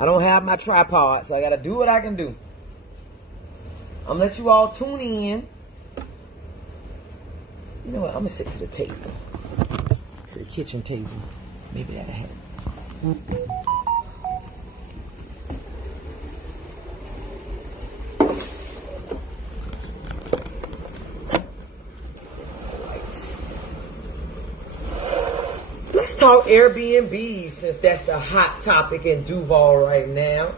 I don't have my tripod, so I gotta do what I can do. I'm gonna let you all tune in. You know what? I'm gonna sit to the table, to the kitchen table. Maybe that'll help. Let's talk Airbnb, since that's the hot topic in Duval right now.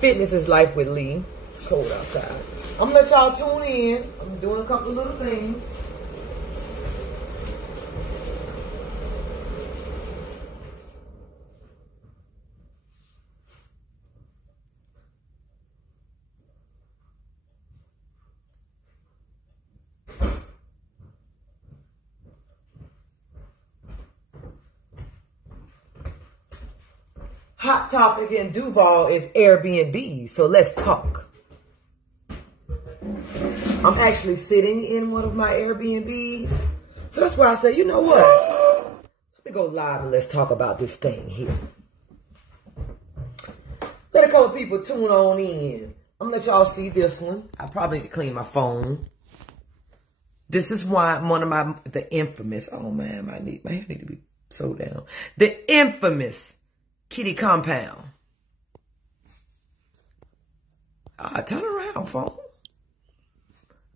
Fitness is life with Lee. It's cold outside. I'm gonna let y'all tune in. I'm doing a couple of little things. Hot topic in Duval is Airbnb, so let's talk. I'm actually sitting in one of my Airbnbs, so that's why I say, you know what? Let me go live and let's talk about this thing here. Let a couple people tune on in. I'm gonna let y'all see this one. I probably need to clean my phone. This is why one of the infamous, oh man, my hair need to be sewed down. The infamous kitty compound. Turn around, phone.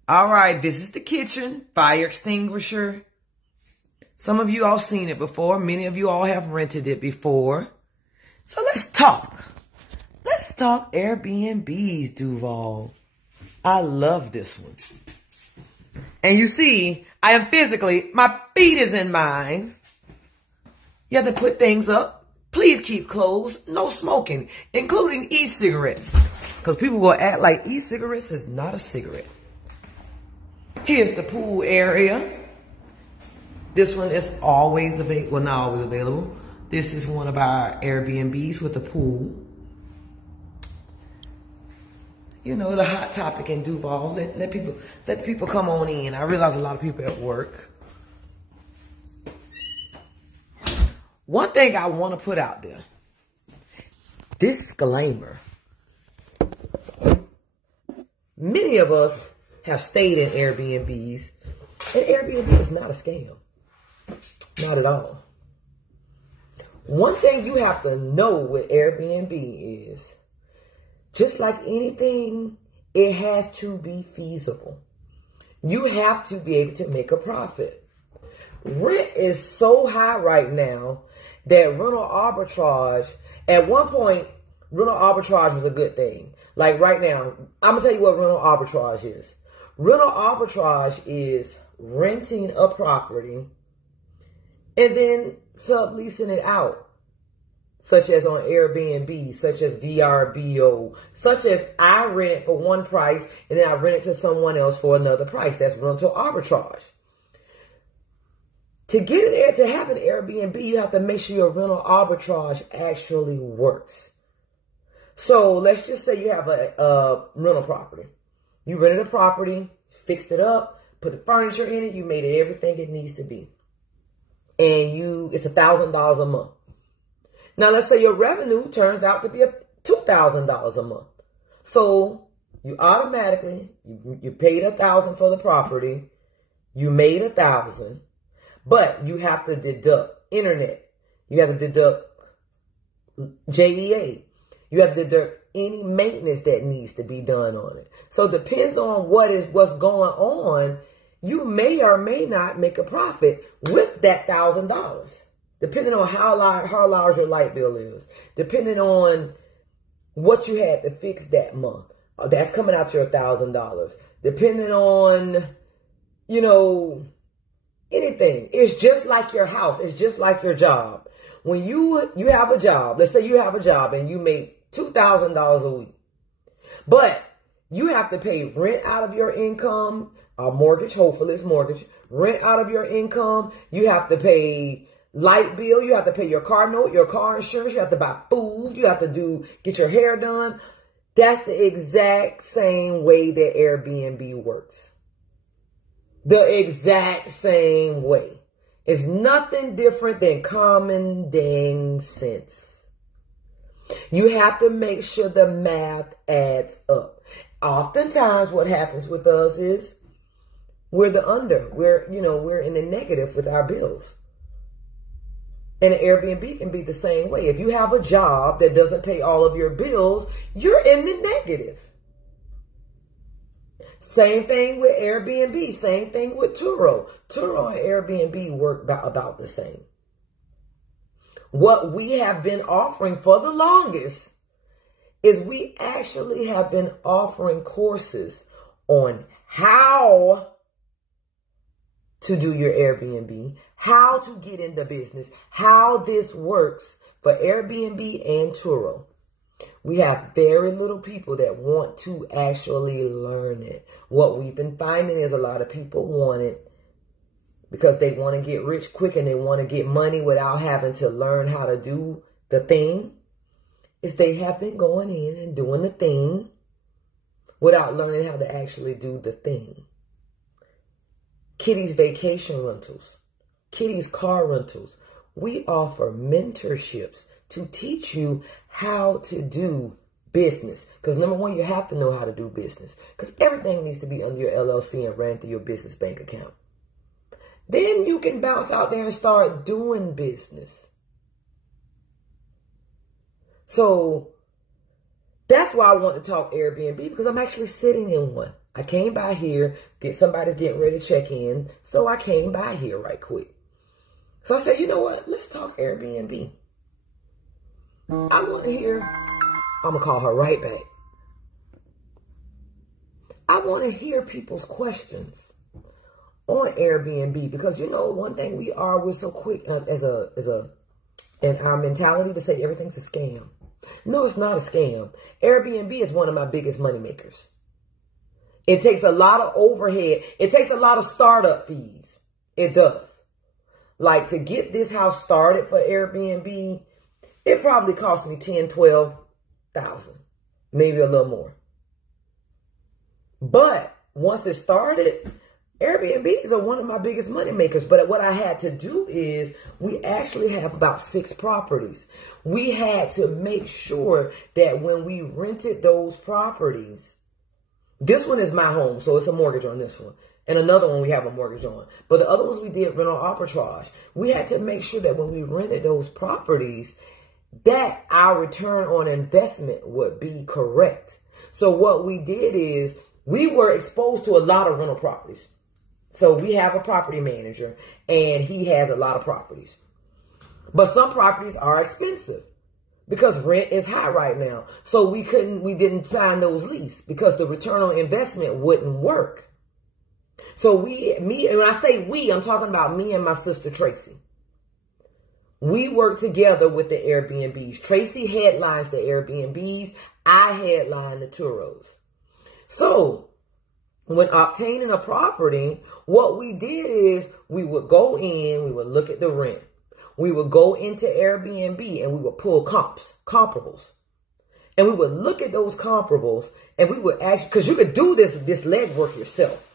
All right, this is the kitchen, fire extinguisher. Some of you all seen it before. Many of you all have rented it before. So let's talk. Let's talk Airbnbs, Duval. I love this one. And you see, I am physically, my feet is in mine. You have to put things up. Please keep closed. No smoking, including e-cigarettes. Because people will act like e-cigarettes is not a cigarette. Here's the pool area. This one is always available. Well, not always available. This is one of our Airbnbs with a pool. You know, the hot topic in Duval. Let the people come on in. I realize a lot of people at work. One thing I want to put out there. Disclaimer. Many of us have stayed in Airbnbs, and Airbnb is not a scam. Not at all. One thing you have to know with Airbnb is, just like anything, it has to be feasible. You have to be able to make a profit. Rent is so high right now that rental arbitrage, at one point, rental arbitrage was a good thing. Like right now, I'm going to tell you what rental arbitrage is. Rental arbitrage is renting a property and then subleasing it out, such as on Airbnb, such as VRBO, such as I rent it for one price and then I rent it to someone else for another price. That's rental arbitrage. To get an air, to have an Airbnb, you have to make sure your rental arbitrage actually works. So let's just say you have a rental property. You rented a property, fixed it up, put the furniture in it, you made it everything it needs to be. And it's $1,000 a month. Now let's say your revenue turns out to be $2,000 a month. So you automatically, you paid $1,000 for the property, you made $1,000. But you have to deduct internet. You have to deduct JEA. You have to deduct any maintenance that needs to be done on it. So it depends on what's going on. You may or may not make a profit with that $1,000, depending on how large your light bill is, depending on what you had to fix that month. That's coming out your $1,000, depending on, anything. It's just like your house. It's just like your job. When you have a job, let's say you have a job and you make $2,000 a week, but you have to pay rent out of your income, a mortgage, hopefully it's mortgage, rent out of your income. You have to pay light bill. You have to pay your car note, your car insurance. You have to buy food. You have to get your hair done. That's the exact same way that Airbnb works. The exact same way. It's nothing different than common dang sense. You have to make sure the math adds up. Oftentimes what happens with us is we're the under. We're in the negative with our bills. And an Airbnb can be the same way. If you have a job that doesn't pay all of your bills, you're in the negative. Same thing with Airbnb. Same thing with Turo. Turo and Airbnb work about the same. What we have been offering for the longest is we actually have been offering courses on how to do your Airbnb, how to get into business, how this works for Airbnb and Turo. We have very little people that want to actually learn it. What we've been finding is a lot of people want it because they want to get rich quick and they want to get money without having to learn how to do the thing. Is they have been going in and doing the thing without learning how to actually do the thing. Kitty's vacation rentals, Kitty's car rentals. We offer mentorships to teach you how to do business. Because number one, you have to know how to do business. Because everything needs to be under your LLC and ran through your business bank account. Then you can bounce out there and start doing business. So that's why I want to talk Airbnb, because I'm actually sitting in one. I came by here, somebody's getting ready to check in. So I came by here right quick. So I said, you know what? Let's talk Airbnb. I want to hear, I'm going to call her right back. I want to hear people's questions on Airbnb, because one thing we're so quick in our mentality to say everything's a scam. No, it's not a scam. Airbnb is one of my biggest money makers. It takes a lot of overhead. It takes a lot of startup fees. It does. Like to get this house started for Airbnb, it probably cost me $10,000, $12,000, maybe a little more. But once it started, Airbnbs are one of my biggest money makers. But what I had to do is we actually have about 6 properties. We had to make sure that when we rented those properties, this one is my home, so it's a mortgage on this one. And another one we have a mortgage on. But the other ones we did rental arbitrage. We had to make sure that when we rented those properties, that our return on investment would be correct. So what we did is we were exposed to a lot of rental properties. So we have a property manager and he has a lot of properties. But some properties are expensive because rent is high right now. So we didn't sign those leases because the return on investment wouldn't work. So when I say we, I'm talking about me and my sister Tracy. We work together with the Airbnbs. Tracy headlines the Airbnbs. I headline the Turos. So when obtaining a property, what we did is we would go in, we would look at the rent. We would go into Airbnb and we would pull comparables. And we would look at those comparables and we would actually, because you could do this legwork yourself.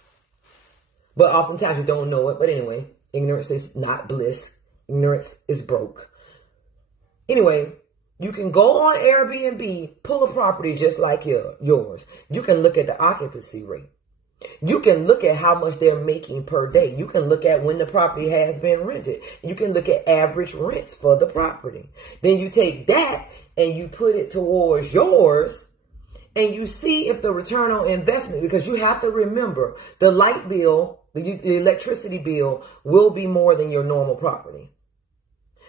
But oftentimes you don't know it. But anyway, ignorance is not bliss. Ignorance is broke. Anyway, you can go on Airbnb, pull a property just like yours. You can look at the occupancy rate. You can look at how much they're making per day. You can look at when the property has been rented. You can look at average rents for the property. Then you take that and you put it towards yours and you see if the return on investment, because you have to remember the light bill, the electricity bill will be more than your normal property.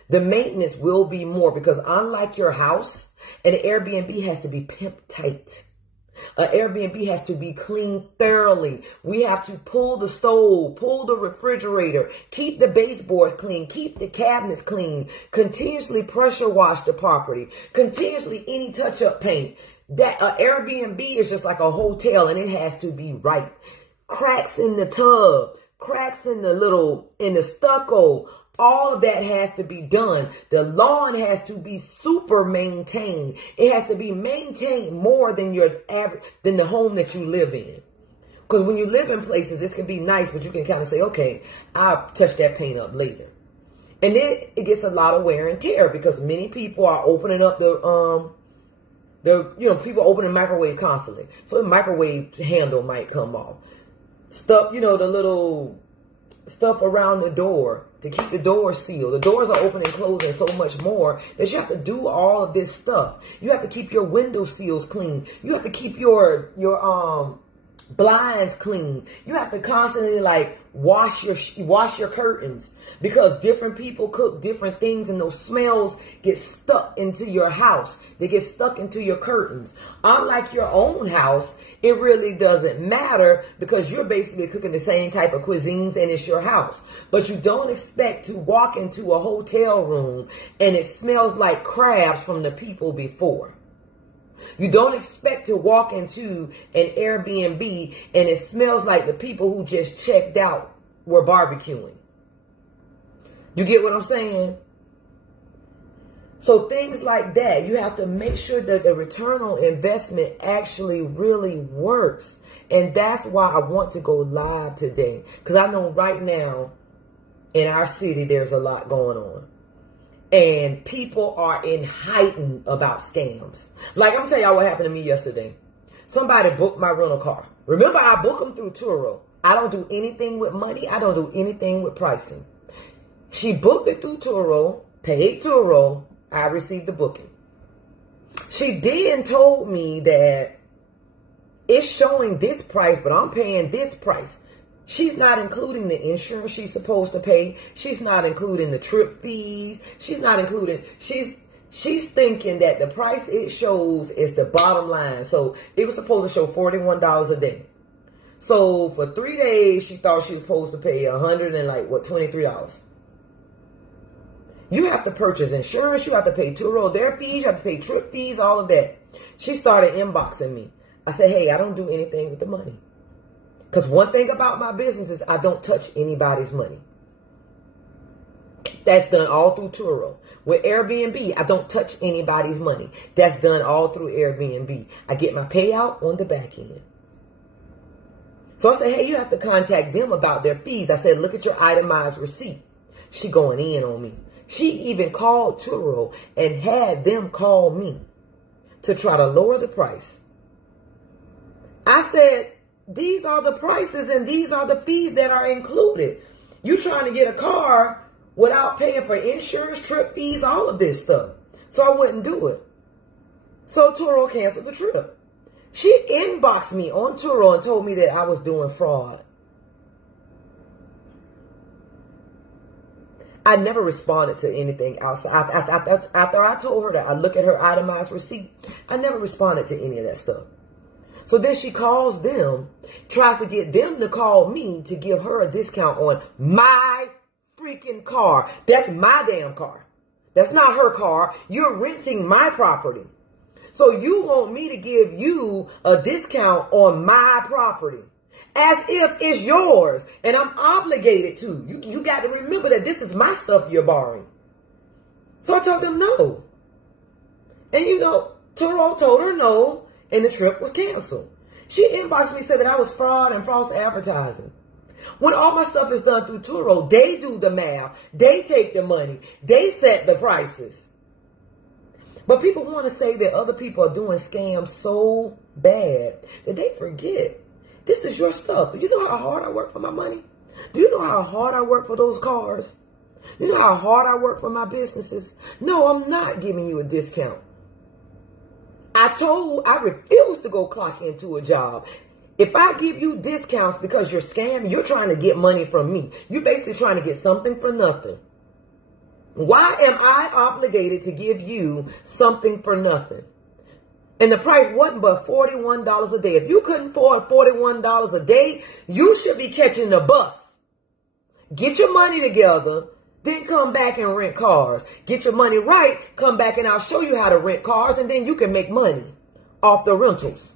The maintenance will be more because unlike your house, an Airbnb has to be pimp tight. An Airbnb has to be cleaned thoroughly. We have to pull the stove, pull the refrigerator, keep the baseboards clean, keep the cabinets clean, continuously pressure wash the property, continuously any touch-up paint. That Airbnb is just like a hotel and it has to be right. Cracks in the tub, cracks in the stucco, all of that has to be done. The lawn has to be super maintained. It has to be maintained more than than the home that you live in. Because when you live in places, this can be nice, but you can kind of say, okay, I'll touch that paint up later. And then it gets a lot of wear and tear because many people are opening up people opening microwave constantly. So the microwave handle might come off. Stuff, the little stuff around the door to keep the door sealed. The doors are open and closing so much more that you have to do all of this stuff. You have to keep your window seals clean. You have to keep your blinds clean. You have to constantly wash your curtains because different people cook different things and those smells get stuck into your house. They get stuck into your curtains. Unlike your own house, it really doesn't matter because you're basically cooking the same type of cuisines and it's your house. But you don't expect to walk into a hotel room and it smells like crabs from the people before. You don't expect to walk into an Airbnb and it smells like the people who just checked out were barbecuing. You get what I'm saying? So things like that, you have to make sure that the return on investment actually really works. And that's why I want to go live today. Because I know right now in our city, there's a lot going on. And people are heightened about scams. Like, I'm going to tell y'all what happened to me yesterday. Somebody booked my rental car. Remember, I book them through Turo. I don't do anything with money. I don't do anything with pricing. She booked it through Turo, paid Turo. I received the booking. She then told me that it's showing this price, but I'm paying this price. She's not including the insurance she's supposed to pay. She's not including the trip fees. She's not including, she's thinking that the price it shows is the bottom line. So it was supposed to show $41 a day. So for 3 days, she thought she was supposed to pay $23. You have to purchase insurance. You have to pay Turo, their fees. You have to pay trip fees, all of that. She started inboxing me. I said, hey, I don't do anything with the money. Because one thing about my business is I don't touch anybody's money. That's done all through Turo. With Airbnb, I don't touch anybody's money. That's done all through Airbnb. I get my payout on the back end. So I said, hey, you have to contact them about their fees. I said, look at your itemized receipt. She going in on me. She even called Turo and had them call me to try to lower the price. I said, these are the prices and these are the fees that are included. You trying to get a car without paying for insurance, trip fees, all of this stuff. So I wouldn't do it. So Turo canceled the trip. She inboxed me on Turo and told me that I was doing fraud. I never responded to anything outside. After I told her that I look at her itemized receipt, I never responded to any of that stuff. So then she calls them, tries to get them to call me to give her a discount on my freaking car. That's my damn car. That's not her car. You're renting my property. So you want me to give you a discount on my property as if it's yours and I'm obligated to. You got to remember that this is my stuff you're borrowing. So I told them no. And Turo told her no. And the trip was canceled. She inboxed me, said that I was fraud and false advertising. When all my stuff is done through Turo, they do the math. They take the money. They set the prices. But people want to say that other people are doing scams so bad that they forget. This is your stuff. Do you know how hard I work for my money? Do you know how hard I work for those cars? Do you know how hard I work for my businesses? No, I'm not giving you a discount. I refuse to go clock into a job. If I give you discounts because you're scamming, you're trying to get money from me. You're basically trying to get something for nothing. Why am I obligated to give you something for nothing? And the price wasn't but $41 a day. If you couldn't afford $41 a day, you should be catching the bus. Get your money together. Then come back and rent cars. Get your money right. Come back and I'll show you how to rent cars. And then you can make money off the rentals.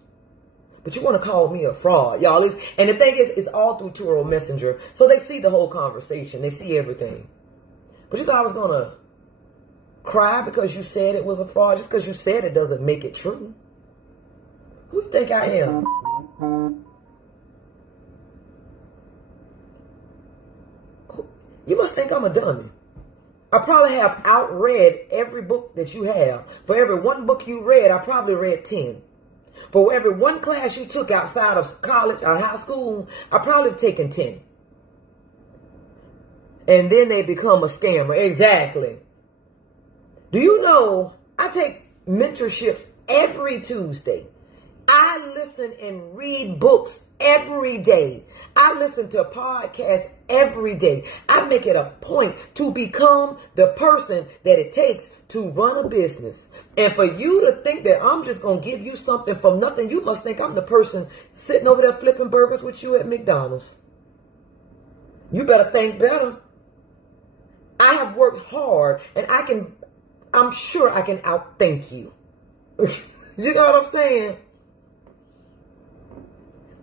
But you want to call me a fraud, y'all. And the thing is, it's all through Turo Messenger. So they see the whole conversation. They see everything. But you thought I was going to cry because you said it was a fraud? Just because you said it doesn't make it true. Who do you think I am? You must think I'm a dummy. I probably have outread every book that you have. For every one book you read, I probably read 10. For every one class you took outside of college or high school, I probably have taken 10. And then they become a scammer. Exactly. Do you know I take mentorships every Tuesday? I listen and read books every day. I listen to podcasts every day. I make it a point to become the person that it takes to run a business. And for you to think that I'm just going to give you something from nothing, you must think I'm the person sitting over there flipping burgers with you at McDonald's. You better think better. I have worked hard, and I'm sure I can outthink you. You know what I'm saying?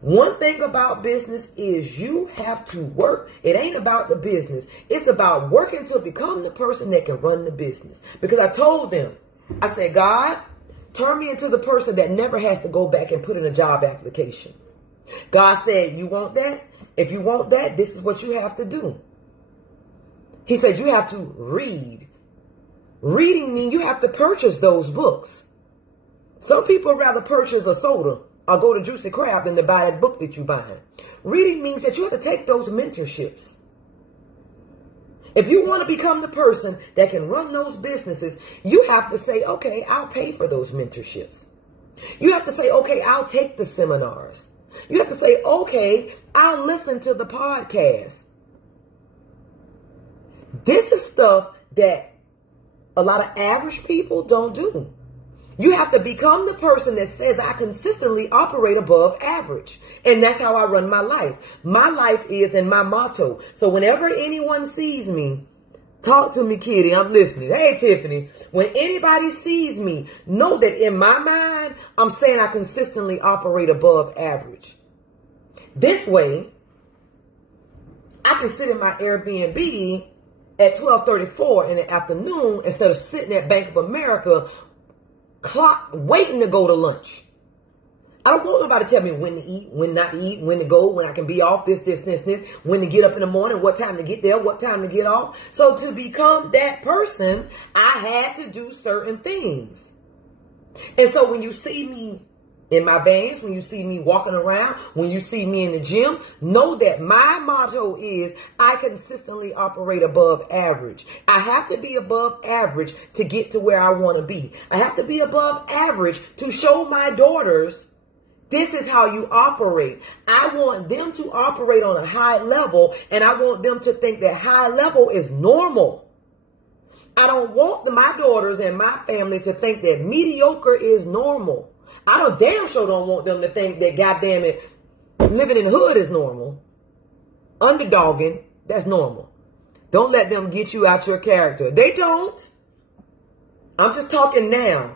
One thing about business is you have to work. It ain't about the business. It's about working to become the person that can run the business. Because I told them, I said, God, turn me into the person that never has to go back and put in a job application. God said, you want that? If you want that, this is what you have to do. He said, you have to read. Reading means you have to purchase those books. Some people rather purchase a soda or go to Juicy Crab than to buy that book that you're buying. Reading means that you have to take those mentorships. If you want to become the person that can run those businesses, you have to say, okay, I'll pay for those mentorships. You have to say, okay, I'll take the seminars. You have to say, okay, I'll listen to the podcast. This is stuff that a lot of average people don't do. You have to become the person that says, I consistently operate above average. And that's how I run my life. My life is in my motto. So whenever anyone sees me, talk to me, Kitty, I'm listening. Hey, Tiffany, when anybody sees me, know that in my mind, I'm saying I consistently operate above average. This way, I can sit in my Airbnb at 12:34 in the afternoon instead of sitting at Bank of America clock waiting to go to lunch. I don't want nobody to tell me when to eat, when not to eat, when to go, when I can be off, this, when to get up in the morning, what time to get there, what time to get off. So to become that person, I had to do certain things. And so when you see me in my veins, when you see me walking around, when you see me in the gym, know that my motto is I consistently operate above average. I have to be above average to get to where I want to be. I have to be above average to show my daughters this is how you operate. I want them to operate on a high level, and I want them to think that high level is normal. I don't want my daughters and my family to think that mediocre is normal. I don't damn sure don't want them to think that, goddamn it, living in the hood is normal. Underdogging, that's normal. Don't let them get you out your character. They don't. I'm just talking now.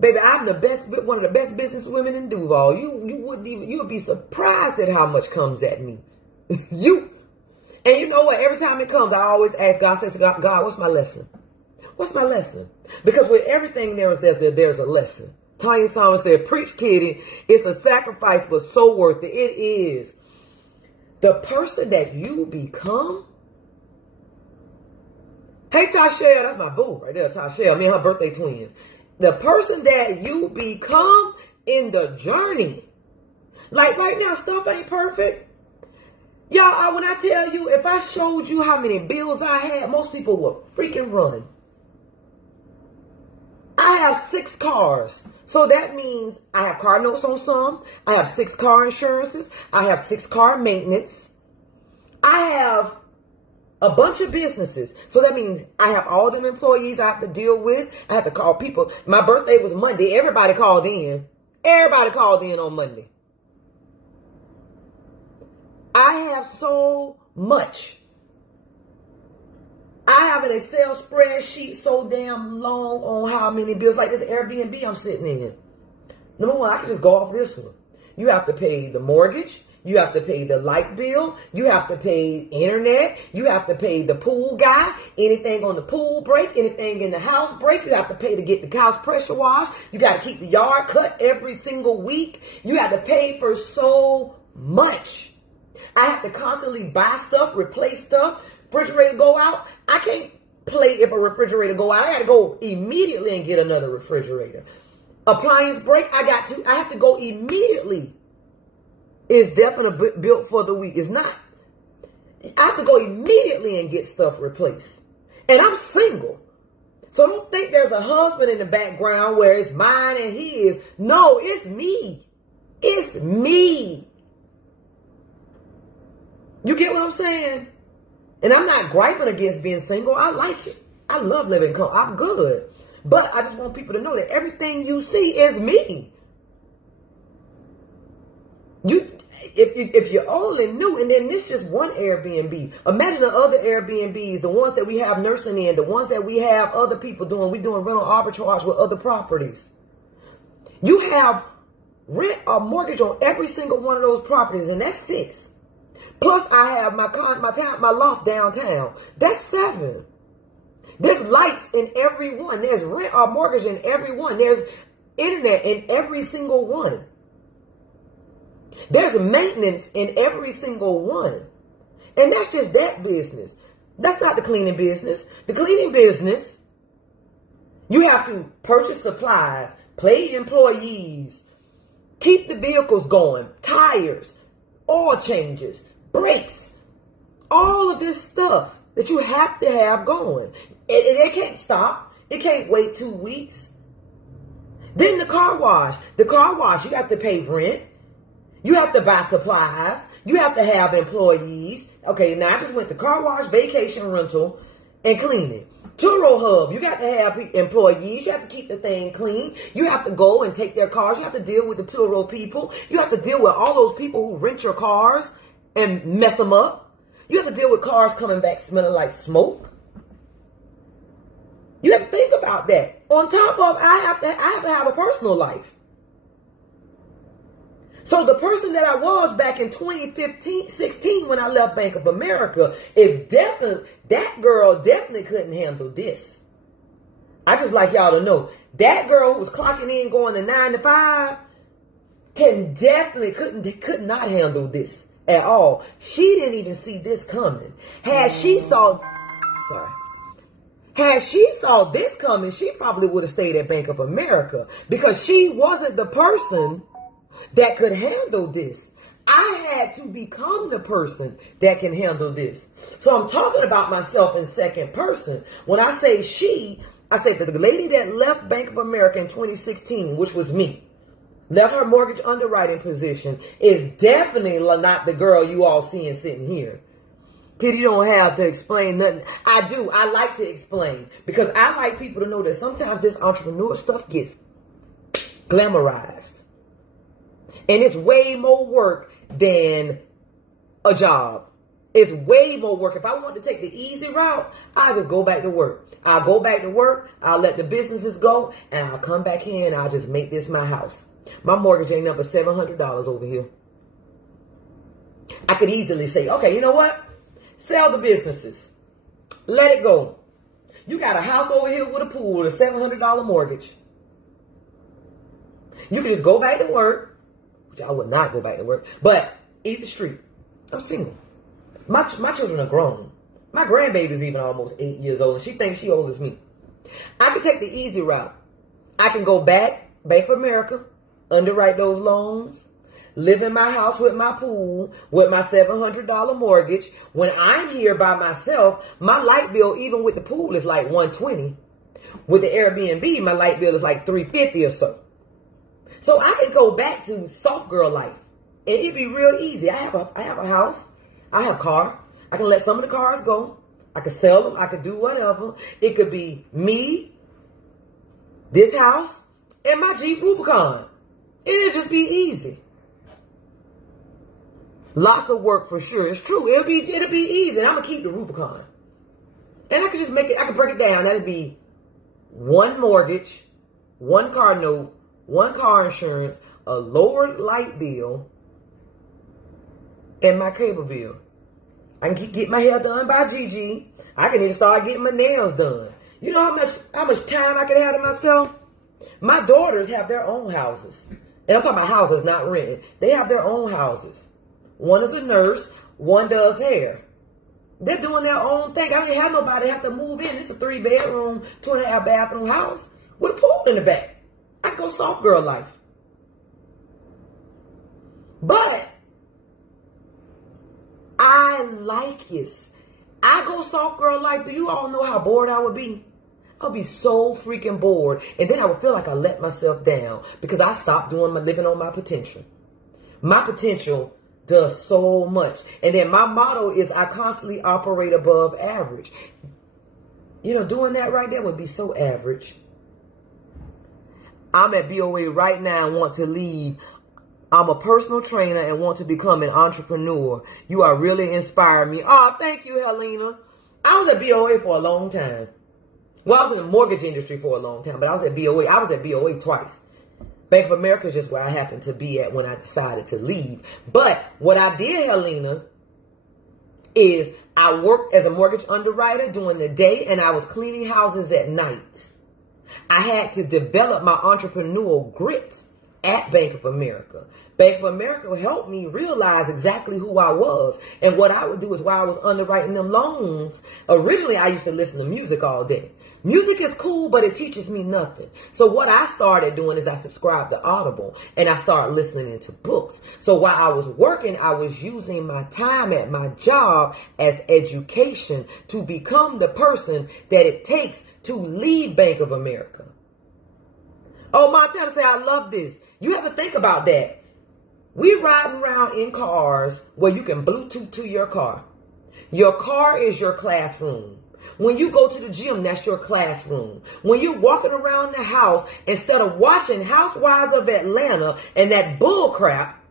Baby, I'm one of the best business women in Duval. You'd be surprised at how much comes at me. And you know what? Every time it comes, I always ask God, I say, God, what's my lesson? What's my lesson? Because with everything there's a lesson. Tanya Simon said, preach, Kitty. It's a sacrifice, but so worth it. It is. The person that you become. Hey, Tasha, that's my boo right there, Tasha. Me and her birthday twins. The person that you become in the journey. Like right now, stuff ain't perfect. Y'all, when I tell you, if I showed you how many bills I had, most people would freaking run. I have 6 cars. So that means I have car notes on some. I have 6 car insurances. I have 6 car maintenance. I have a bunch of businesses. So that means I have all them employees I have to deal with. I have to call people. My birthday was Monday. Everybody called in. Everybody called in on Monday. I have so much. I have an Excel spreadsheet so damn long on how many bills, like this Airbnb I'm sitting in. Number one, I can just go off this one. You have to pay the mortgage. You have to pay the light bill. You have to pay internet. You have to pay the pool guy. Anything on the pool break, anything in the house break, you have to pay to get the house pressure washed. You got to keep the yard cut every single week. You have to pay for so much. I have to constantly buy stuff, replace stuff. Refrigerator go out. I can't plate if a refrigerator go out. I got to go immediately and get another refrigerator. Appliance break, I have to go immediately. It's definitely built for the week. It's not. I have to go immediately and get stuff replaced. And I'm single. So don't think there's a husband in the background where it's mine and his. No, it's me. It's me. You get what I'm saying? And I'm not griping against being single. I like it. I love living. I'm good. But I just want people to know that everything you see is me. If you only knew, and then this just one Airbnb. Imagine the other Airbnbs, the ones that we have nursing in, the ones that we have other people doing. We're doing rental arbitrage with other properties. You have rent or mortgage on every single one of those properties, and that's 6. Plus, I have my loft downtown. That's 7. There's lights in every one. There's rent or mortgage in every one. There's internet in every single one. There's maintenance in every single one. And that's just that business. That's not the cleaning business. The cleaning business, you have to purchase supplies, pay employees, keep the vehicles going, tires, oil changes, brakes, all of this stuff that you have to have going. And it can't stop. It can't wait 2 weeks. Then the car wash. The car wash, you have to pay rent. You have to buy supplies. You have to have employees. Okay, now I just went to car wash, vacation rental, and cleaning. Turo Hub, you got to have employees. You have to keep the thing clean. You have to go and take their cars. You have to deal with the Turo people. You have to deal with all those people who rent your cars and mess them up. You have to deal with cars coming back smelling like smoke. You have to think about that. On top of, I have to have a personal life. So the person that I was back in 2016 when I left Bank of America is definitely, that girl definitely couldn't handle this. I just like y'all to know, that girl who was clocking in going to 9 to 5 could not handle this at all. She didn't even see this coming. Had she saw this coming, she probably would have stayed at Bank of America because she wasn't the person that could handle this. I had to become the person that can handle this. So I'm talking about myself in second person. When I say she, I say that the lady that left Bank of America in 2016, which was me, left her mortgage underwriting position, is definitely not the girl you all seeing sitting here. Because you don't have to explain nothing. I do. I like to explain because I like people to know that sometimes this entrepreneur stuff gets glamorized. And it's way more work than a job. It's way more work. If I want to take the easy route, I'll just go back to work. I'll go back to work. I'll let the businesses go. And I'll come back here and I'll just make this my house. My mortgage ain't up but $700 over here. I could easily say, okay, you know what? Sell the businesses. Let it go. You got a house over here with a pool, a $700 mortgage. You can just go back to work. Which I would not go back to work. But easy street. I'm single. My children are grown. My grandbaby's even almost 8 years old. And she thinks she old as me. I can take the easy route. I can go back, Bank of America, underwrite those loans, live in my house with my pool, with my $700 mortgage. When I'm here by myself, my light bill, even with the pool, is like $120. With the Airbnb, my light bill is like $350 or so. So I can go back to soft girl life. And it'd be real easy. I have a house. I have a car. I can let some of the cars go. I can sell them. I could do whatever. It could be me, this house, and my Jeep Rubicon. It'll just be easy. Lots of work for sure. It's true. It'll be easy. And I'm gonna keep the Rubicon. And I can just make it, I can break it down. That'd be one mortgage, one car note, one car insurance, a lower light bill, and my cable bill. I can get my hair done by Gigi. I can even start getting my nails done. You know how much time I can have to myself? My daughters have their own houses. And I'm talking about houses, not renting. They have their own houses. One is a nurse. One does hair. They're doing their own thing. I didn't have nobody have to move in. It's a 3-bedroom, 2.5 bathroom house with a pool in the back. I go soft girl life. But I like this. I go soft girl life. Do you all know how bored I would be? I would be so freaking bored. And then I would feel like I let myself down because I stopped doing living on my potential. My potential does so much. And then my motto is I constantly operate above average. You know, doing that right there would be so average. I'm at BOA right now and want to leave. I'm a personal trainer and want to become an entrepreneur. You are really inspiring me. Oh, thank you, Helena. I was at BOA for a long time. Well, I was in the mortgage industry for a long time, but I was at BOA. I was at BOA twice. Bank of America is just where I happened to be at when I decided to leave. But what I did, Helena, is I worked as a mortgage underwriter during the day and I was cleaning houses at night. I had to develop my entrepreneurial grit at Bank of America. Bank of America helped me realize exactly who I was. And what I would do is while I was underwriting them loans, originally I used to listen to music all day. Music is cool, but it teaches me nothing. So what I started doing is I subscribed to Audible and I started listening into books. So while I was working, I was using my time at my job as education to become the person that it takes to leave Bank of America. Oh, Montana say, I love this. You have to think about that. We riding around in cars where you can Bluetooth to your car. Your car is your classroom. When you go to the gym, that's your classroom. When you're walking around the house, instead of watching Housewives of Atlanta and that bull crap,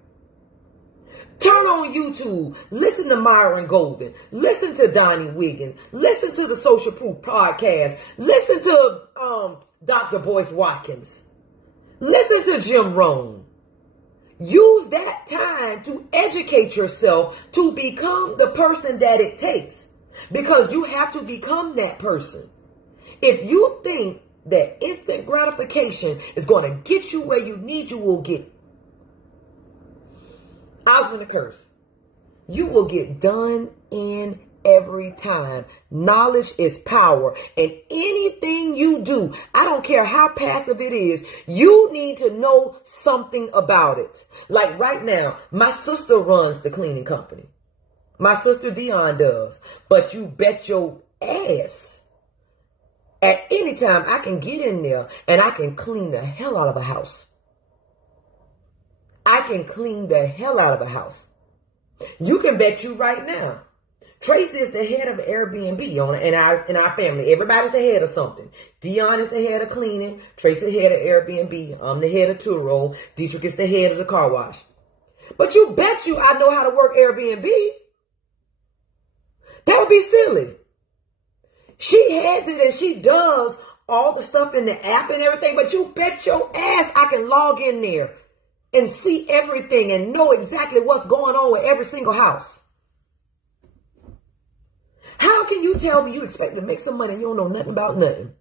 turn on YouTube, listen to Myron Golden, listen to Donnie Wiggins, listen to the Social Proof podcast, listen to Dr. Boyce Watkins, listen to Jim Rohn. Use that time to educate yourself to become the person that it takes. Because you have to become that person. If you think that instant gratification is going to get you where you will get. I was going to curse. You will get done in every time. Knowledge is power. And anything you do, I don't care how passive it is, you need to know something about it. Like right now, my sister runs the cleaning company. My sister Dion does. But you bet your ass at any time I can get in there and I can clean the hell out of a house. I can clean the hell out of a house. You can bet you right now. Tracy is the head of Airbnb in our family. Everybody's the head of something. Dion is the head of cleaning. Tracy is the head of Airbnb. I'm the head of Turo. Dietrich is the head of the car wash. But you bet you I know how to work Airbnb. That would be silly. She has it and she does all the stuff in the app and everything, but you bet your ass I can log in there and see everything and know exactly what's going on with every single house. How can you tell me you expect to make some money and you don't know nothing about nothing?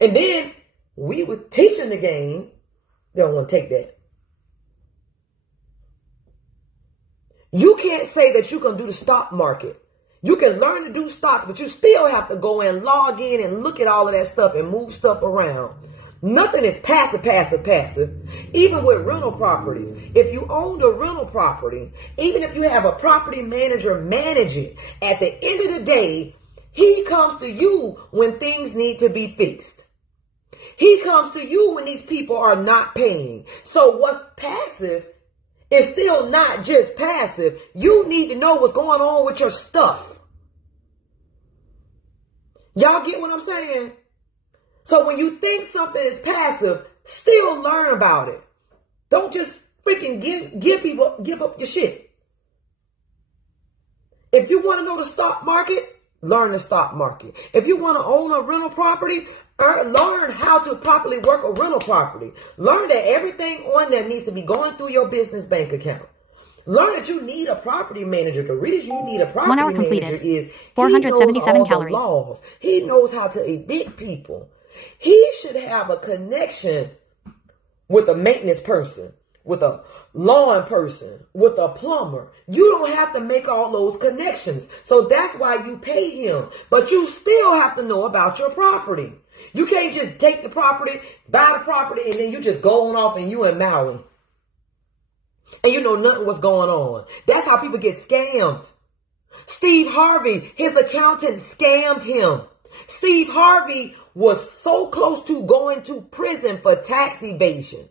And then we were teaching the game. They don't want to take that. You can't say that you can do the stock market. You can learn to do stocks, but you still have to go and log in and look at all of that stuff and move stuff around. Nothing is passive. Even with rental properties. If you own a rental property, even if you have a property manager manage it, at the end of the day, he comes to you when things need to be fixed. He comes to you when these people are not paying. So what's passive is still not just passive. You need to know what's going on with your stuff. Y'all get what I'm saying? So when you think something is passive, still learn about it. Don't just freaking give up your shit. If you want to know the stock market, learn the stock market. If you want to own a rental property, learn how to properly work a rental property. Learn that everything on there needs to be going through your business bank account. Learn that you need a property manager. The reason you need a property 1 hour manager completed. is 477 calories. The laws. He knows how to evict people. He should have a connection with a maintenance person. with a lawn person, with a plumber. You don't have to make all those connections. So that's why you pay him. But you still have to know about your property. You can't just take the property, buy the property, and then you just go on off and you in Maui. And you know nothing what's going on. That's how people get scammed. Steve Harvey, his accountant scammed him. Steve Harvey was so close to going to prison for tax evasion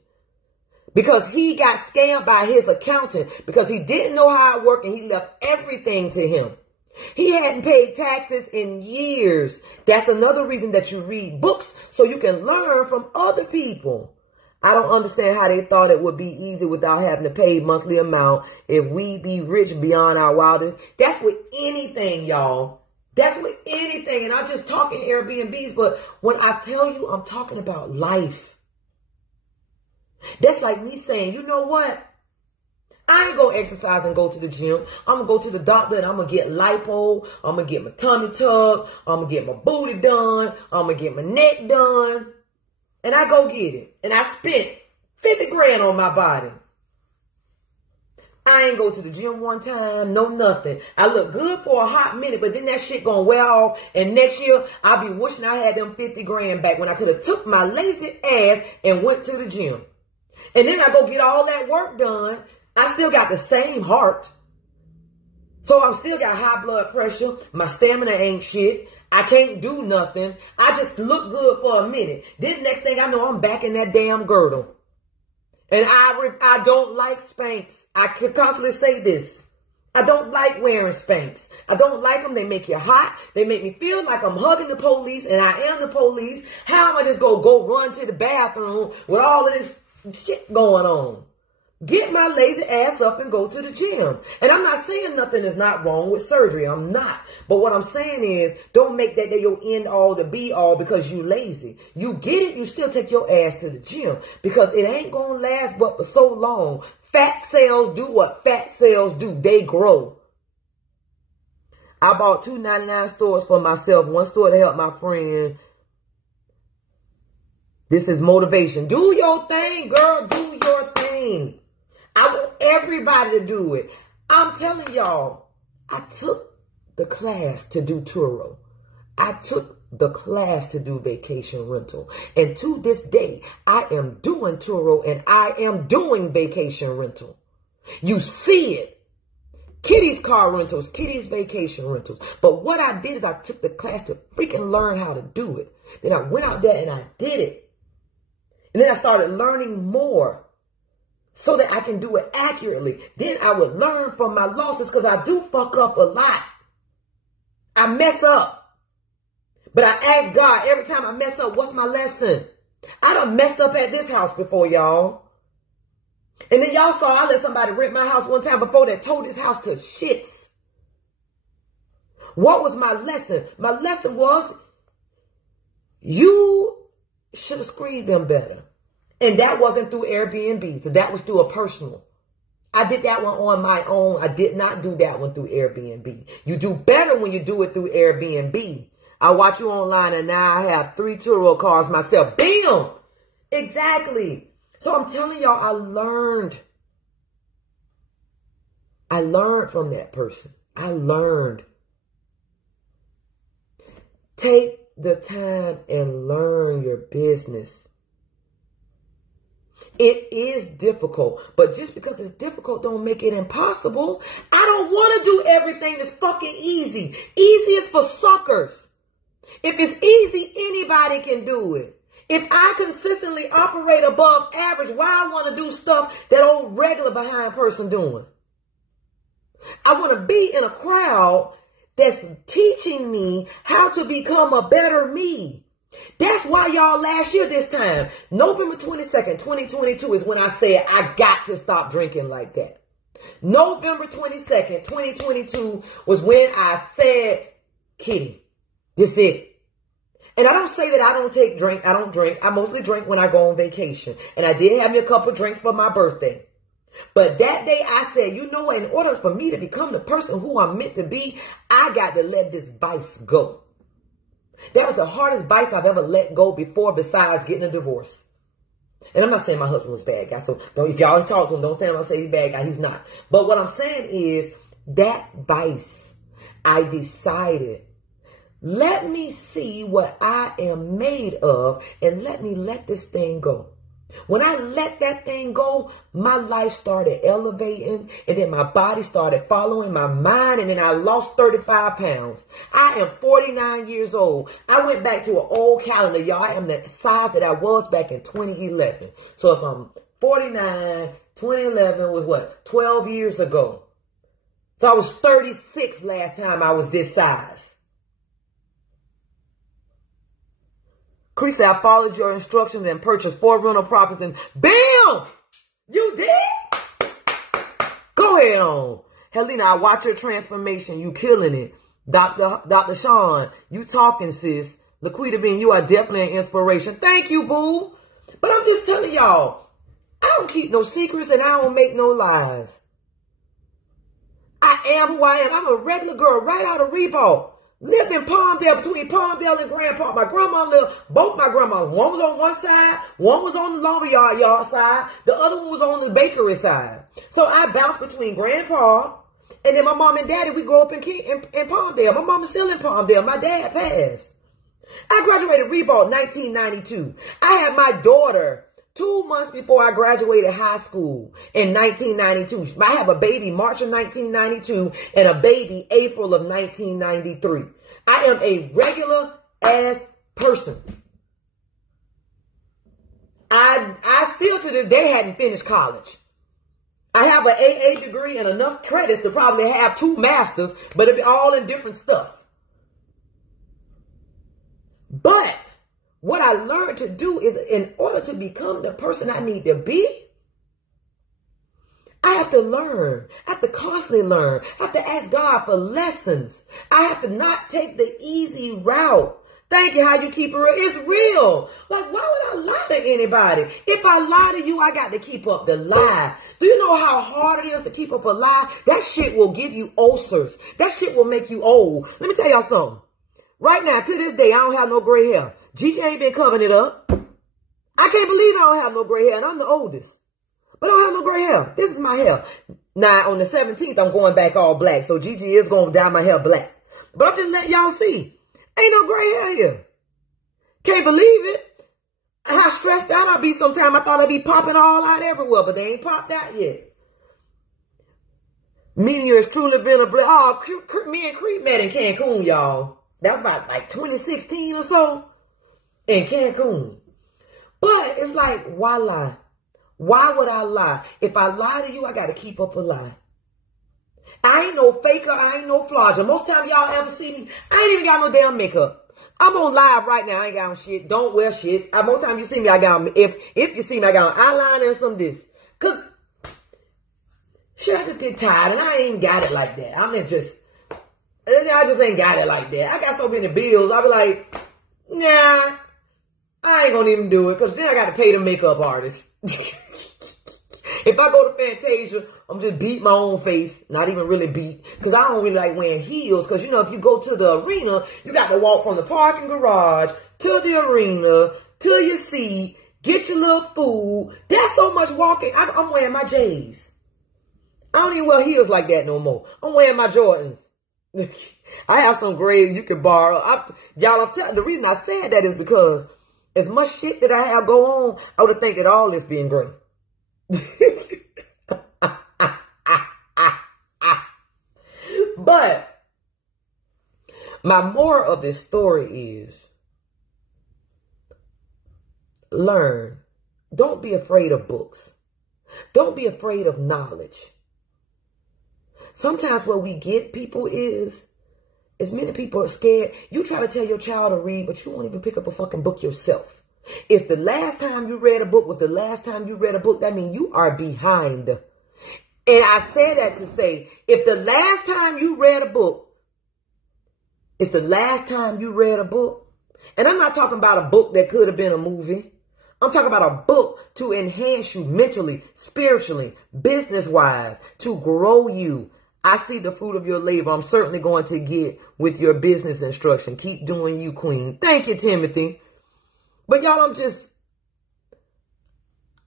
because he got scammed by his accountant because he didn't know how it worked and he left everything to him. He hadn't paid taxes in years. That's another reason that you read books, so you can learn from other people. I don't understand how they thought it would be easy without having to pay monthly amount if we be rich beyond our wildest. That's with anything, y'all. That's with anything. And I'm just talking Airbnbs, but when I tell you I'm talking about life, that's like me saying, you know what? I ain't going to exercise and go to the gym. I'm going to go to the doctor and I'm going to get lipo. I'm going to get my tummy tucked. I'm going to get my booty done. I'm going to get my neck done. And I go get it. And I spent 50 grand on my body. I ain't go to the gym one time, no nothing. I look good for a hot minute, but then that shit gonna wear off. And next year, I'll be wishing I had them 50 grand back when I could have took my lazy ass and went to the gym. And then I go get all that work done. I still got the same heart. So I'm still got high blood pressure. My stamina ain't shit. I can't do nothing. I just look good for a minute. Then next thing I know, I'm back in that damn girdle. And I don't like Spanx. I could constantly say this. I don't like wearing Spanx. I don't like them. They make you hot. They make me feel like I'm hugging the police and I am the police. How am I just going to go run to the bathroom with all of this shit going on? Get my lazy ass up and go to the gym. And I'm not saying nothing is not wrong with surgery. I'm not. But what I'm saying is, don't make that your end all to be all because you lazy. You get it, you still take your ass to the gym because it ain't going to last but for so long. Fat cells do what fat cells do. They grow. I bought 2.99 stores for myself. One store to help my friend. This is motivation. Do your thing, girl. Do your thing. I want everybody to do it. I'm telling y'all, I took the class to do Turo. I took the class to do vacation rental. And to this day, I am doing Turo and I am doing vacation rental. You see it. Kitty's car rentals, Kitty's vacation rentals. But what I did is I took the class to freaking learn how to do it. Then I went out there and I did it. And then I started learning more so that I can do it accurately. Then I would learn from my losses because I do fuck up a lot. I mess up. But I ask God every time I mess up, what's my lesson? I done messed up at this house before, y'all. And then y'all saw I let somebody rent my house one time before that tore this house to shits. What was my lesson? My lesson was you should have screened them better. And that wasn't through Airbnb. So that was through a personal. I did that one on my own. I did not do that one through Airbnb. You do better when you do it through Airbnb. I watch you online and now I have 3 Turo cars myself. Bam! Exactly. So I'm telling y'all, I learned. I learned from that person. I learned. Take the time and learn your business. It is difficult, but just because it's difficult don't make it impossible. I don't want to do everything that's fucking easy. Easy is for suckers. If it's easy, anybody can do it. If I consistently operate above average, why I want to do stuff that old regular behind person doing? I want to be in a crowd that's teaching me how to become a better me. That's why y'all last year this time, November 22nd, 2022 is when I said I got to stop drinking like that. November 22nd, 2022 was when I said, Kitty, this is it. And I don't say that I don't drink. I don't drink. I mostly drink when I go on vacation. And I did have me a couple drinks for my birthday. But that day I said, you know what, in order for me to become the person who I'm meant to be, I got to let this vice go. That was the hardest vice I've ever let go before besides getting a divorce. And I'm not saying my husband was a bad guy. So if y'all talk to him, don't tell him I say he's a bad guy. He's not. But what I'm saying is that vice, I decided, let me see what I am made of and let me let this thing go. When I let that thing go, my life started elevating, and then my body started following my mind, and then I lost 35 pounds. I am 49 years old. I went back to an old calendar, y'all. I am the size that I was back in 2011. So if I'm 49, 2011 was what? 12 years ago. So I was 36 last time I was this size. Chris said, I followed your instructions and purchased 4 rental properties and bam! You did? Go ahead on. Helena, I watch your transformation. You killing it. Dr. Sean, you talking, sis. Laquita Bean, you are definitely an inspiration. Thank you, boo. But I'm just telling y'all, I don't keep no secrets and I don't make no lies. I am who I am. I'm a regular girl right out of Reebok. Lived in Palmdale, between Palmdale and Grand Park. My grandma lived, both my grandmas. One was on one side, one was on the lumberyard yard side, the other one was on the bakery side. So I bounced between Grand Park, and then my mom and daddy, we grew up in Palmdale. My mom is still in Palmdale. My dad passed. I graduated Reebok 1992. I had my daughter 2 months before I graduated high school in 1992. I have a baby March of 1992 and a baby April of 1993. I am a regular ass person. I still to this day hadn't finished college. I have an AA degree and enough credits to probably have 2 masters, but it'd be all in different stuff. But what I learned to do is, in order to become the person I need to be, I have to learn. I have to constantly learn. I have to ask God for lessons. I have to not take the easy route. Thank you, how you keep it real. It's real. Like, why would I lie to anybody? If I lie to you, I got to keep up the lie. Do you know how hard it is to keep up a lie? That shit will give you ulcers. That shit will make you old. Let me tell y'all something. Right now, to this day, I don't have no gray hair. Gigi ain't been covering it up. I can't believe I don't have no gray hair, and I'm the oldest. But I don't have no gray hair. This is my hair. Now, on the 17th, I'm going back all black, so Gigi is going to dye my hair black. But I'm just letting y'all see. Ain't no gray hair here. Can't believe it. How stressed out I be sometimes. I thought I'd be popping all out everywhere, but they ain't popped out yet. Me and you has truly been a blessing. Oh, me and Creep met in Cancun, y'all. That's about like 2016 or so. In Cancun. But it's like, why lie? Why would I lie? If I lie to you, I got to keep up a lie. I ain't no faker. I ain't no flogger. Most time y'all ever see me, I ain't even got no damn makeup. I'm on live right now. I ain't got on shit. Don't wear shit. Most time you see me, I got on, if you see me, I got on eyeliner and some of this. Because, shit, I just get tired and I ain't got it like that. I just ain't got it like that. I got so many bills. I be like, nah. I ain't gonna even do it because then I got to pay the makeup artist. If I go to Fantasia, I'm just beat my own face. Not even really beat. Because I don't really like wearing heels. Because, you know, if you go to the arena, you got to walk from the parking garage to the arena, to your seat, get your little food. That's so much walking. I'm wearing my J's. I don't even wear heels like that no more. I'm wearing my Jordans. I have some grays you can borrow. Y'all, the reason I said that is because as much shit that I have go on, I would think that all this being great. But my moral of this story is learn. Don't be afraid of books. Don't be afraid of knowledge. Sometimes what we get people is many people are scared. You try to tell your child to read, but you won't even pick up a fucking book yourself. If the last time you read a book was the last time you read a book, that means you are behind. And I say that to say, if the last time you read a book is the last time you read a book, and I'm not talking about a book that could have been a movie. I'm talking about a book to enhance you mentally, spiritually, business-wise, to grow you. I see the fruit of your labor. I'm certainly going to get with your business instruction. Keep doing you, queen. Thank you, Timothy. But y'all,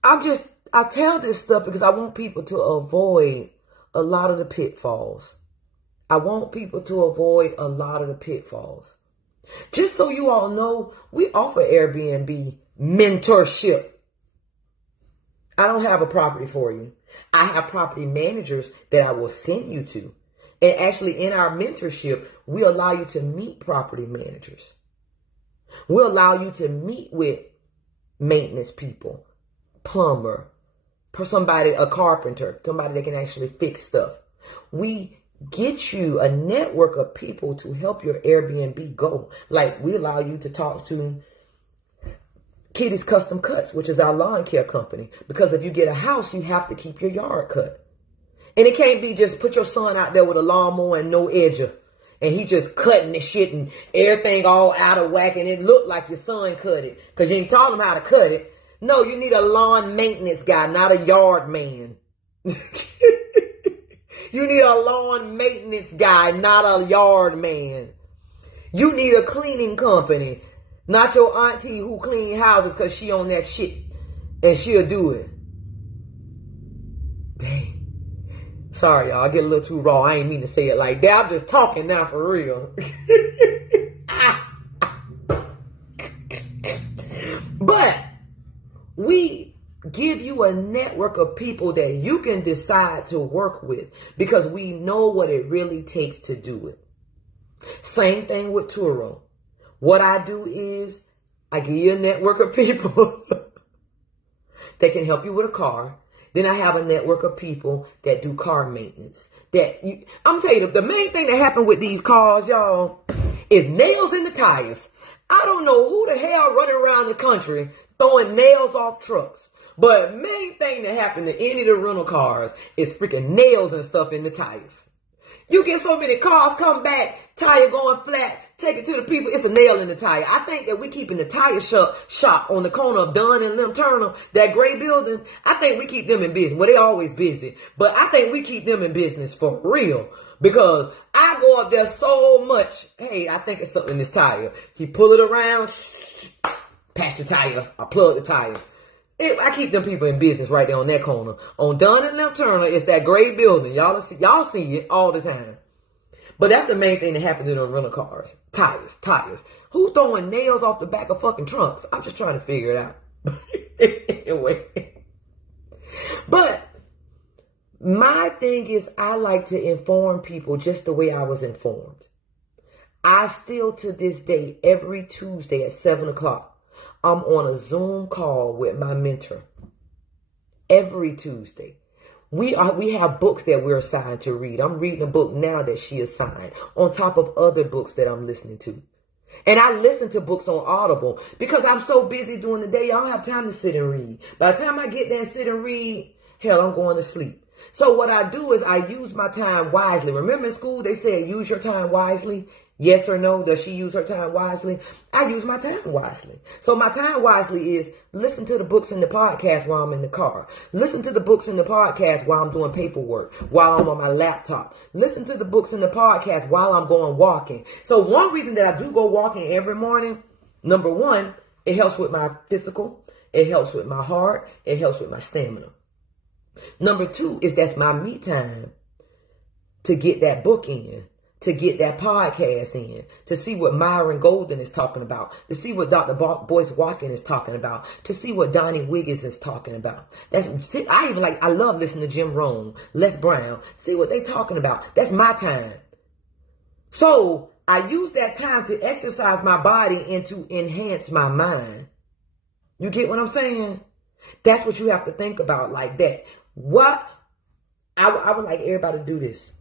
I tell this stuff because I want people to avoid a lot of the pitfalls. I want people to avoid a lot of the pitfalls. Just so you all know, we offer Airbnb mentorship. I don't have a property for you. I have property managers that I will send you to. And actually in our mentorship, we allow you to meet property managers. We'll allow you to meet with maintenance people, plumber, somebody, a carpenter, somebody that can actually fix stuff. We get you a network of people to help your Airbnb go. Like we allow you to talk to Kitty's Custom Cuts, which is our lawn care company. Because if you get a house, you have to keep your yard cut. And it can't be just put your son out there with a lawnmower and no edger. And he just cutting the shit and everything all out of whack. And it looked like your son cut it. Because you ain't taught him how to cut it. No, you need a lawn maintenance guy, not a yard man. You need a lawn maintenance guy, not a yard man. You need a cleaning company, not your auntie who clean houses because she on that shit and she'll do it. Dang. Sorry, y'all. I get a little too raw. I ain't mean to say it like that. I'm just talking now for real. But we give you a network of people that you can decide to work with because we know what it really takes to do it. Same thing with Turo. What I do is I give you a network of people that can help you with a car. Then I have a network of people that do car maintenance. I'm telling you, the main thing that happened with these cars, y'all, is nails in the tires. I don't know who the hell running around the country throwing nails off trucks. But main thing that happened to any of the rental cars is freaking nails and stuff in the tires. You get so many cars come back, tire going flat, take it to the people, it's a nail in the tire. I think that we keeping the tire shop on the corner of Dunn and Lim Turner, that gray building, I think we keep them in business. Well, they always busy, but I think we keep them in business for real. Because I go up there so much, hey, I think it's something in this tire. He pull it around, patch the tire, I plug the tire. I keep them people in business right there on that corner. On Dunn and Lim Turner, it's that gray building. Y'all see it all the time. But that's the main thing that happens in those rental cars. Tires. Who throwing nails off the back of fucking trunks? I'm just trying to figure it out. Anyway. But my thing is I like to inform people just the way I was informed. I still to this day, every Tuesday at 7 o'clock, I'm on a Zoom call with my mentor. Every Tuesday. We have books that we're assigned to read. I'm reading a book now that she assigned on top of other books that I'm listening to. And I listen to books on Audible because I'm so busy during the day. I don't have time to sit and read. By the time I get there and sit and read, hell, I'm going to sleep. So what I do is I use my time wisely. Remember in school they said use your time wisely? Yes or no? Does she use her time wisely? I use my time wisely. So my time wisely is listen to the books and the podcast while I'm in the car. Listen to the books and the podcast while I'm doing paperwork, while I'm on my laptop. Listen to the books and the podcast while I'm going walking. So one reason that I do go walking every morning, number one, it helps with my physical. It helps with my heart. It helps with my stamina. Number two is that's my me time to get that book in. To get that podcast in, to see what Myron Golden is talking about, to see what Dr. Boyce Watkins is talking about, to see what Donnie Wiggins is talking about. I love listening to Jim Rohn, Les Brown, see what they talking about. That's my time. So I use that time to exercise my body and to enhance my mind. You get what I'm saying? That's what you have to think about like that. I would like everybody to do this.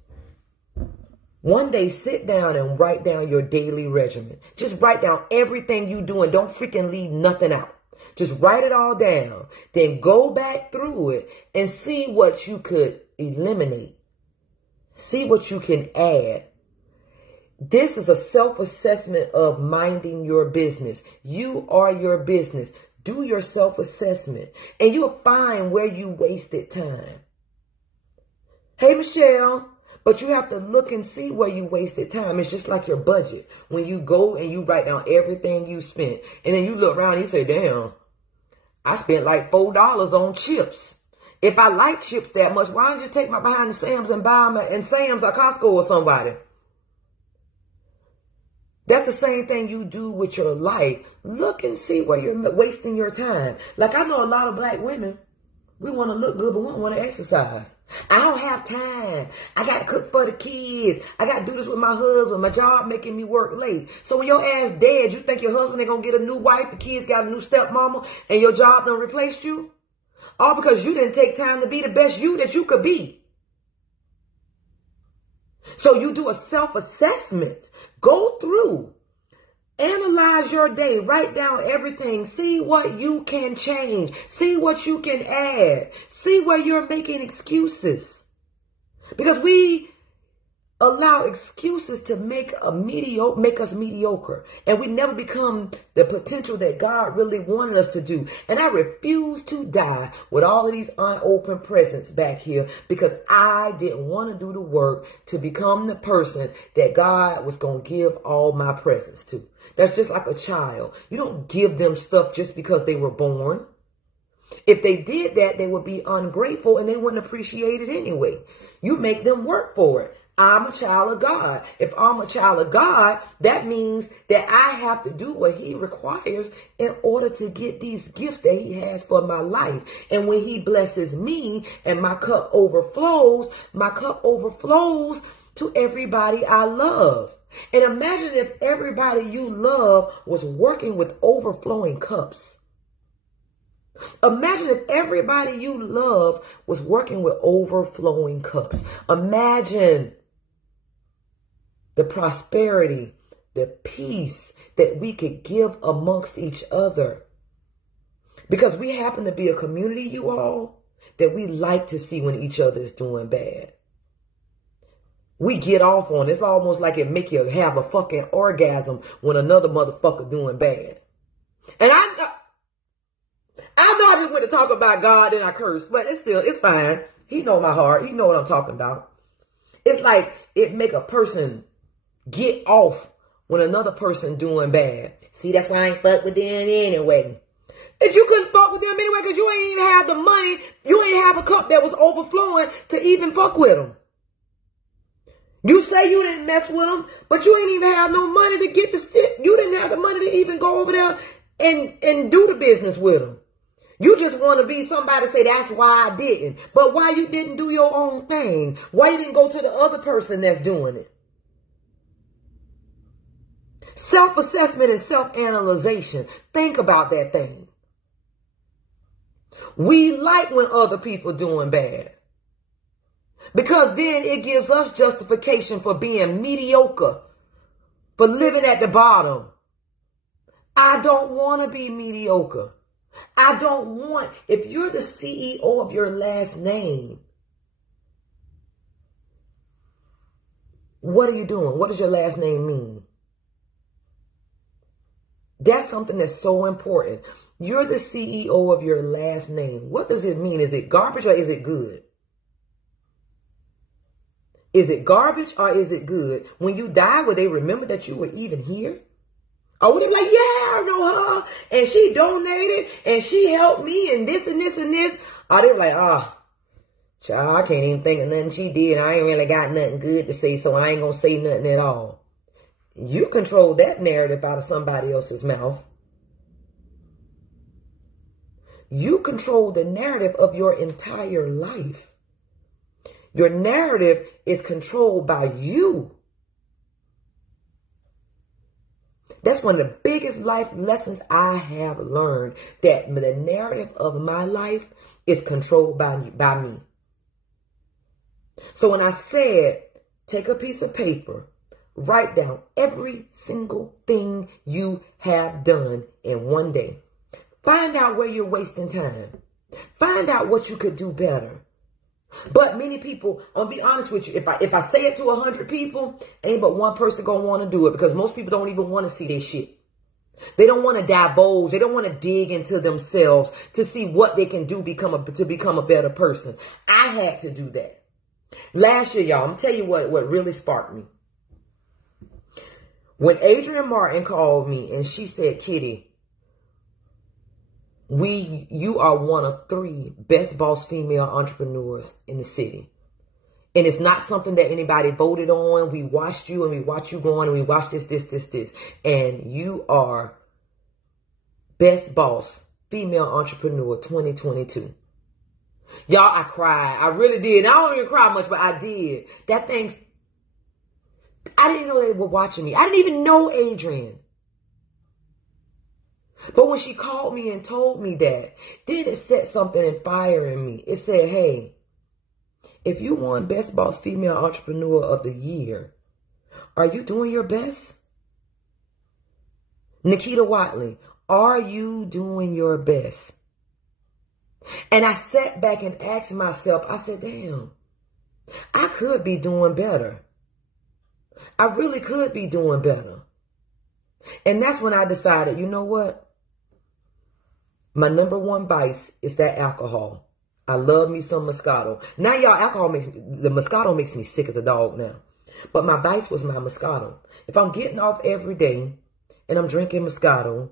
One day, sit down and write down your daily regimen. Just write down everything you do and don't freaking leave nothing out. Just write it all down. Then go back through it and see what you could eliminate. See what you can add. This is a self-assessment of minding your business. You are your business. Do your self-assessment and you'll find where you wasted time. Hey, Michelle. But you have to look and see where you wasted time. It's just like your budget. When you go and you write down everything you spent, and then you look around and you say, damn, I spent like $4 on chips. If I like chips that much, why don't you just take my behind to Sam's and buy them at Sam's or Costco or somebody? That's the same thing you do with your life. Look and see where you're wasting your time. Like, I know a lot of black women, we want to look good, but we don't want to exercise. I don't have time. I got to cook for the kids. I got to do this with my husband. My job making me work late. So when your ass dead, you think your husband ain't going to get a new wife, the kids got a new stepmama, and your job done replaced you? All because you didn't take time to be the best you that you could be. So you do a self-assessment. Go through. Analyze your day. Write down everything. See what you can change. See what you can add. See where you're making excuses. Because we allow excuses to make us mediocre. And we never become the potential that God really wanted us to do. And I refuse to die with all of these unopened presents back here because I didn't want to do the work to become the person that God was going to give all my presents to. That's just like a child. You don't give them stuff just because they were born. If they did that, they would be ungrateful and they wouldn't appreciate it anyway. You make them work for it. I'm a child of God. If I'm a child of God, that means that I have to do what he requires in order to get these gifts that he has for my life. And when he blesses me and my cup overflows to everybody I love. And imagine if everybody you love was working with overflowing cups. Imagine if everybody you love was working with overflowing cups. Imagine the prosperity, the peace that we could give amongst each other. Because we happen to be a community, you all, that we like to see when each other is doing bad. We get off on it. It's almost like it make you have a fucking orgasm when another motherfucker doing bad. And I know I just went to talk about God and I cursed, but it's fine. He know my heart. He know what I'm talking about. It's like it make a person get off when another person doing bad. See, that's why I ain't fuck with them anyway. If you couldn't fuck with them anyway because you ain't even have the money, you ain't have a cup that was overflowing to even fuck with them. You say you didn't mess with them, but you ain't even have no money to get the stick. You didn't have the money to even go over there and do the business with them. You just want to be somebody to say, that's why I didn't. But why you didn't do your own thing? Why you didn't go to the other person that's doing it? Self-assessment and self-analyzation. Think about that thing. We like when other people doing bad. Because then it gives us justification for being mediocre, for living at the bottom. I don't want to be mediocre. I don't want, if you're the CEO of your last name, what are you doing? What does your last name mean? That's something that's so important. You're the CEO of your last name. What does it mean? Is it garbage or is it good? Is it garbage or is it good? When you die, will they remember that you were even here? Or would they be like, yeah, I know her, and she donated, and she helped me, and this, and this, and this? Or they're like, child, I can't even think of nothing she did. I ain't really got nothing good to say, so I ain't going to say nothing at all. You control that narrative out of somebody else's mouth. You control the narrative of your entire life. Your narrative is controlled by you. That's one of the biggest life lessons I have learned, that the narrative of my life is controlled by me. So when I said, take a piece of paper, write down every single thing you have done in one day. Find out where you're wasting time. Find out what you could do better. But many people, I'm gonna be honest with you, if I say it to 100 people, ain't but one person gonna want to do it, because most people don't even want to see their shit. They don't want to divulge. They don't want to dig into themselves to see what they can do to become a better person. I had to do that. Last year, y'all, I'm gonna tell you what really sparked me. When Adrienne Martin called me and she said, Kitty, You are one of 3 best boss female entrepreneurs in the city. And it's not something that anybody voted on. We watched you and we watched you go on and we watched this. And you are best boss female entrepreneur 2022. Y'all, I cried. I really did. I don't even cry much, but I did. That thing's, I didn't know they were watching me. I didn't even know Adrian. But when she called me and told me that, then it set something in fire in me. It said, hey, if you won Best Boss Female Entrepreneur of the Year, are you doing your best? Nikita Watley, are you doing your best? And I sat back and asked myself, I said, damn, I could be doing better. I really could be doing better. And that's when I decided, you know what? My number 1 vice is that alcohol. I love me some Moscato. Now, y'all, the Moscato makes me sick as a dog now. But my vice was my Moscato. If I'm getting off every day and I'm drinking Moscato,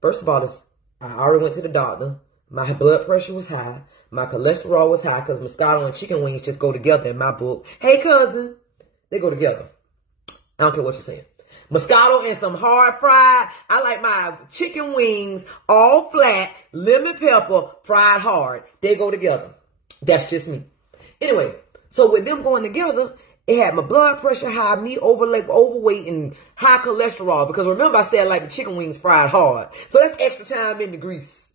first of all, I already went to the doctor. My blood pressure was high. My cholesterol was high because Moscato and chicken wings just go together in my book. Hey, cousin. They go together. I don't care what you're saying. Moscato and some hard fried. I like my chicken wings all flat, lemon pepper, fried hard. They go together. That's just me. Anyway, so with them going together, it had my blood pressure high, me overweight, and high cholesterol. Because remember I said I like the chicken wings fried hard. So that's extra time in the grease.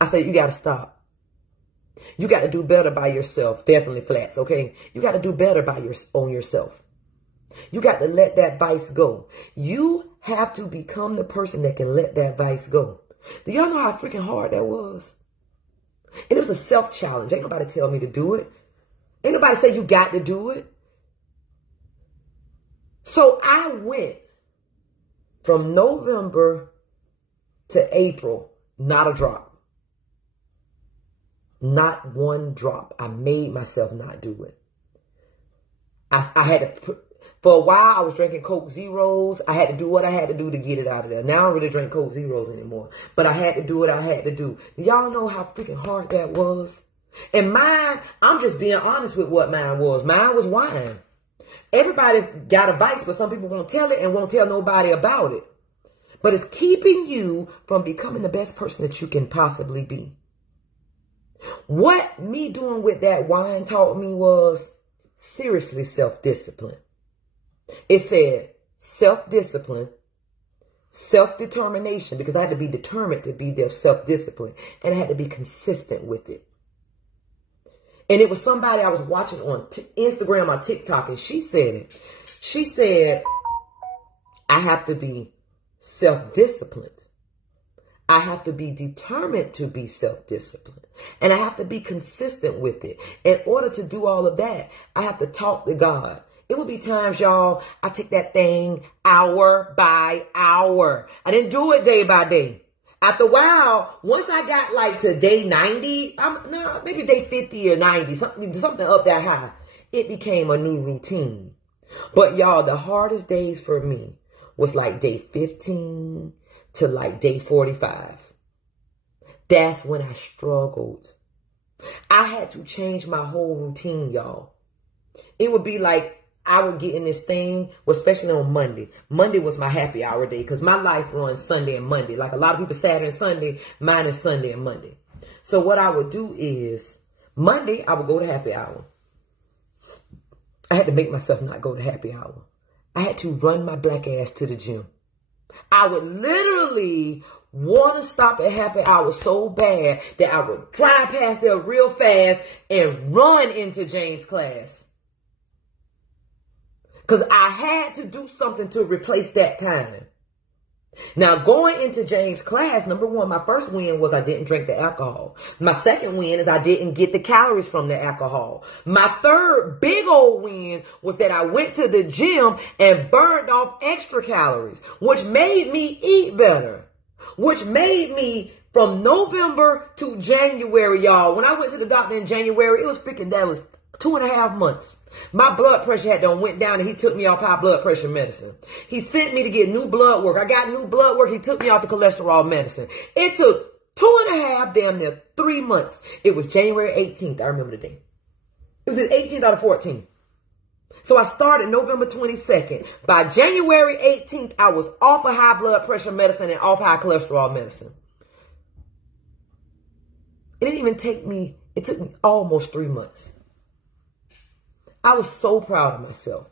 I said, you got to stop. You got to do better by yourself. Definitely flats, okay? You got to do better on yourself. You got to let that vice go. You have to become the person that can let that vice go. Do y'all know how freaking hard that was? And it was a self-challenge. Ain't nobody tell me to do it. Ain't nobody say you got to do it. So I went from November to April, not a drop. Not one drop. I made myself not do it. I had to, for a while, I was drinking Coke Zeros. I had to do what I had to do to get it out of there. Now I don't really drink Coke Zeros anymore. But I had to do what I had to do. Y'all know how freaking hard that was? And mine, I'm just being honest with what mine was. Mine was wine. Everybody got a vice, but some people won't tell it and won't tell nobody about it. But it's keeping you from becoming the best person that you can possibly be. What me doing with that wine taught me was seriously self-discipline. It said self-discipline, self-determination, because I had to be determined to be their self-discipline, and I had to be consistent with it. And it was somebody I was watching on Instagram or TikTok, and she said it. She said, I have to be self-disciplined. I have to be determined to be self-disciplined. And I have to be consistent with it. In order to do all of that, I have to talk to God. It would be times, y'all, I take that thing hour by hour. I didn't do it day by day. After a while, once I got like to day 90, maybe day 50 or 90, something up that high, it became a new routine. But y'all, the hardest days for me was like day 15 to like day 45. That's when I struggled. I had to change my whole routine, y'all. It would be like I would get in this thing, especially on Monday. Monday was my happy hour day because my life runs Sunday and Monday. Like a lot of people Saturday and Sunday, mine is Sunday and Monday. So what I would do is Monday, I would go to happy hour. I had to make myself not go to happy hour. I had to run my black ass to the gym. I would literally want to stop at happy hour so bad that I would drive past there real fast and run into James' class. Because I had to do something to replace that time. Now, going into James' class, number one, my first win was I didn't drink the alcohol. My second win is I didn't get the calories from the alcohol. My third big old win was that I went to the gym and burned off extra calories, which made me eat better, which made me from November to January, y'all. When I went to the doctor in January, it was freaking, that was 2.5 months. My blood pressure had done went down and he took me off high blood pressure medicine. He sent me to get new blood work. I got new blood work. He took me off the cholesterol medicine. It took 2.5, damn near 3 months. It was January 18th. I remember the day. It was the 18th or the 14th. So I started November 22nd. By January 18th, I was off of high blood pressure medicine and off high cholesterol medicine. It didn't even take me, it took me almost 3 months. I was so proud of myself.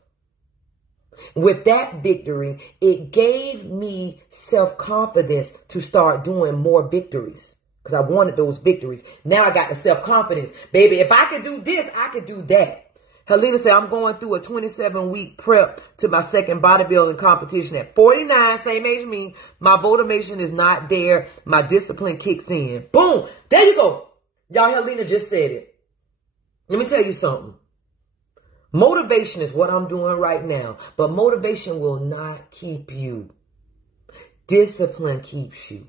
With that victory, it gave me self-confidence to start doing more victories because I wanted those victories. Now I got the self-confidence. Baby, if I could do this, I could do that. Helena said, I'm going through a 27-week prep to my second bodybuilding competition at 49, same age as me. My motivation is not there. My discipline kicks in. Boom. There you go. Y'all, Helena just said it. Let me tell you something. Motivation is what I'm doing right now, but motivation will not keep you. Discipline keeps you.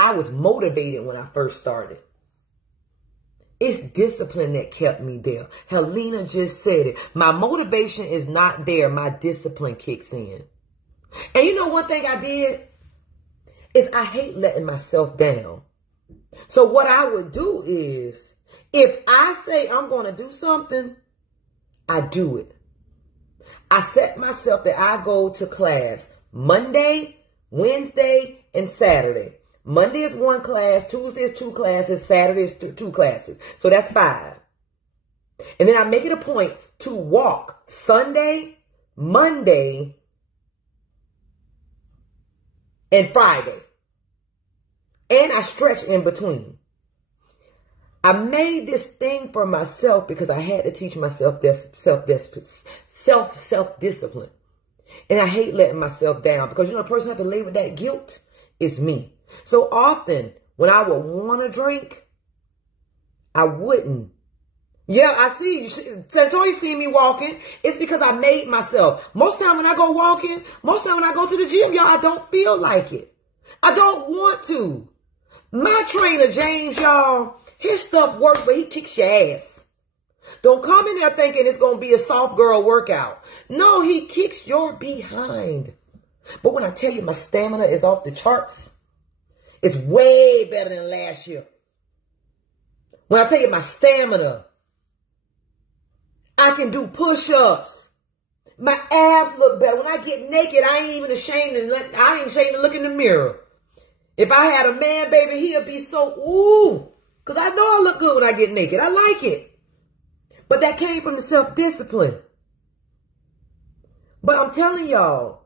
I was motivated when I first started. It's discipline that kept me there. Helena just said it. My motivation is not there. My discipline kicks in. And you know one thing I did is I hate letting myself down. So what I would do is if I say I'm going to do something, I do it. I set myself that I go to class Monday, Wednesday, and Saturday. Monday is 1 class, Tuesday is 2 classes, Saturday is 2 classes. So that's 5. And then I make it a point to walk Sunday, Monday, and Friday. And I stretch in between. I made this thing for myself because I had to teach myself self-discipline. And I hate letting myself down because, you know, the person who has to lay with that guilt is me. So often when I would want to drink, I wouldn't. Yeah, I see you. Santori see me walking. It's because I made myself. Most time when I go walking, most time when I go to the gym, y'all, I don't feel like it. I don't want to. My trainer, James, y'all, his stuff works, but he kicks your ass. Don't come in there thinking it's going to be a soft girl workout. No, he kicks your behind. But when I tell you my stamina is off the charts, it's way better than last year. When I tell you my stamina, I can do push-ups. My abs look better. When I get naked, I ain't ashamed to look in the mirror. If I had a man, baby, he'll be so, ooh, because I know I look good when I get naked. I like it. But that came from the self-discipline. But I'm telling y'all,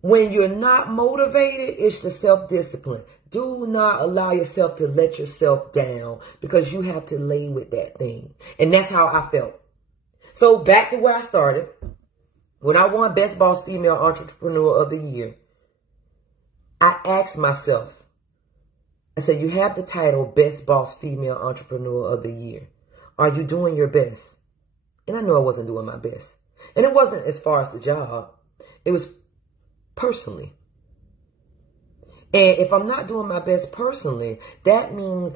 when you're not motivated, it's the self-discipline. Do not allow yourself to let yourself down because you have to lay with that thing. And that's how I felt. So back to where I started. When I won Best Boss Female Entrepreneur of the Year, I asked myself, I said, you have the title Best Boss Female Entrepreneur of the Year. Are you doing your best? And I know I wasn't doing my best. And it wasn't as far as the job. It was personally. And if I'm not doing my best personally, that means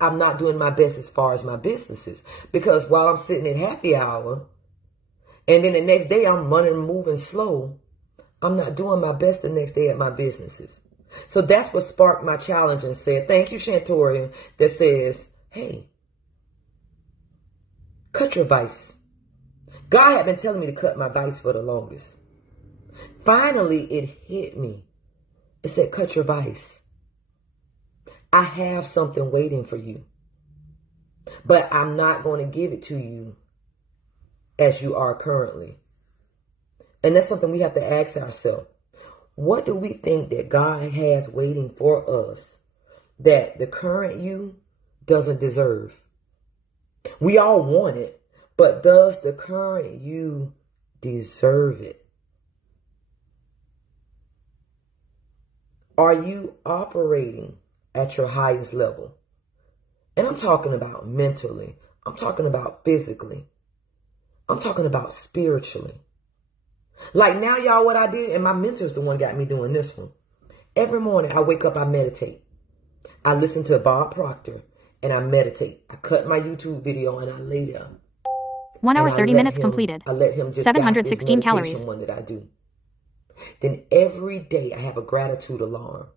I'm not doing my best as far as my businesses. Because while I'm sitting at happy hour, and then the next day I'm running and moving slow, I'm not doing my best the next day at my businesses. So that's what sparked my challenge and said, thank you, Shantoria, that says, hey, cut your vice. God had been telling me to cut my vice for the longest. Finally, it hit me. It said, cut your vice. I have something waiting for you. But I'm not going to give it to you as you are currently. And that's something we have to ask ourselves. What do we think that God has waiting for us that the current you doesn't deserve? We all want it, but does the current you deserve it? Are you operating at your highest level? And I'm talking about mentally. I'm talking about physically. I'm talking about spiritually. Like now, y'all, what I did, and my mentor's the one got me doing this one. Every morning I wake up, I meditate. I listen to Bob Proctor and I meditate. I cut my YouTube video and I lay there. 1 hour, and 30 minutes completed. I let him just 716 guide this calories. one that I do. Then every day I have a gratitude alarm.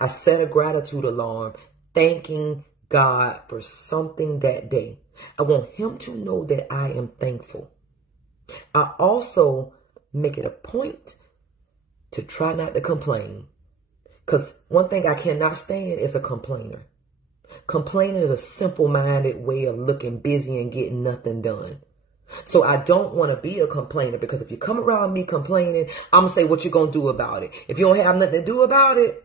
I set a gratitude alarm, thanking God for something that day. I want him to know that I am thankful. I also make it a point to try not to complain. Because one thing I cannot stand is a complainer. Complaining is a simple-minded way of looking busy and getting nothing done. So I don't want to be a complainer, because if you come around me complaining, I'm going to say what you're going to do about it. If you don't have nothing to do about it,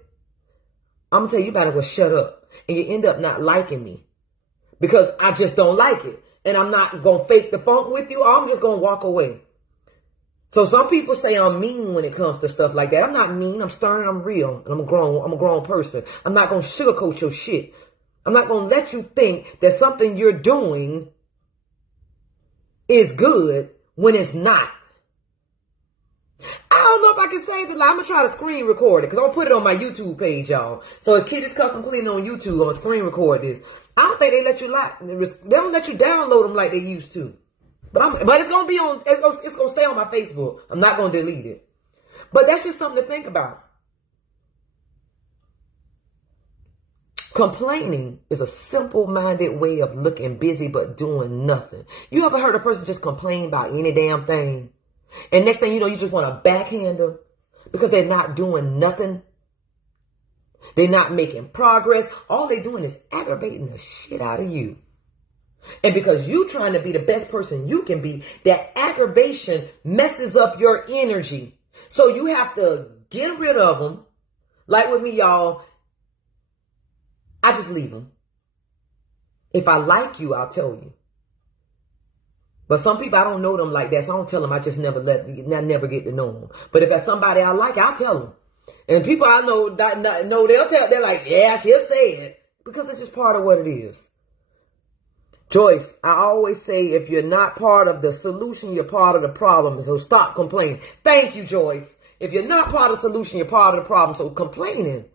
I'm going to tell you better well shut up. And you end up not liking me because I just don't like it. And I'm not going to fake the funk with you. I'm just going to walk away. So some people say I'm mean when it comes to stuff like that. I'm not mean. I'm stern. I'm real. And I'm a grown person. I'm not going to sugarcoat your shit. I'm not going to let you think that something you're doing is good when it's not. I don't know if I can save it. I'm going to try to screen record it because I'm going to put it on my YouTube page, y'all. So if Kitty's Custom Cleaning on YouTube, I'm going to screen record this. I don't think they let you they don't let you download them like they used to. But it's going to be on, it's going to stay on my Facebook. I'm not going to delete it. But that's just something to think about. Complaining is a simple-minded way of looking busy but doing nothing. You ever heard a person just complain about any damn thing? And next thing you know, you just want to backhand them because they're not doing nothing. They're not making progress. All they're doing is aggravating the shit out of you. And because you trying to be the best person you can be, that aggravation messes up your energy. So you have to get rid of them. Like with me, y'all, I just leave them. If I like you, I'll tell you. But some people, I don't know them like that, so I don't tell them. I just never get to know them. But if that's somebody I like, I'll tell them. And people I know, they're like, yeah, she'll say it. Because it's just part of what it is. Joyce, I always say, if you're not part of the solution, you're part of the problem. So stop complaining. Thank you, Joyce. If you're not part of the solution, you're part of the problem. So complaining,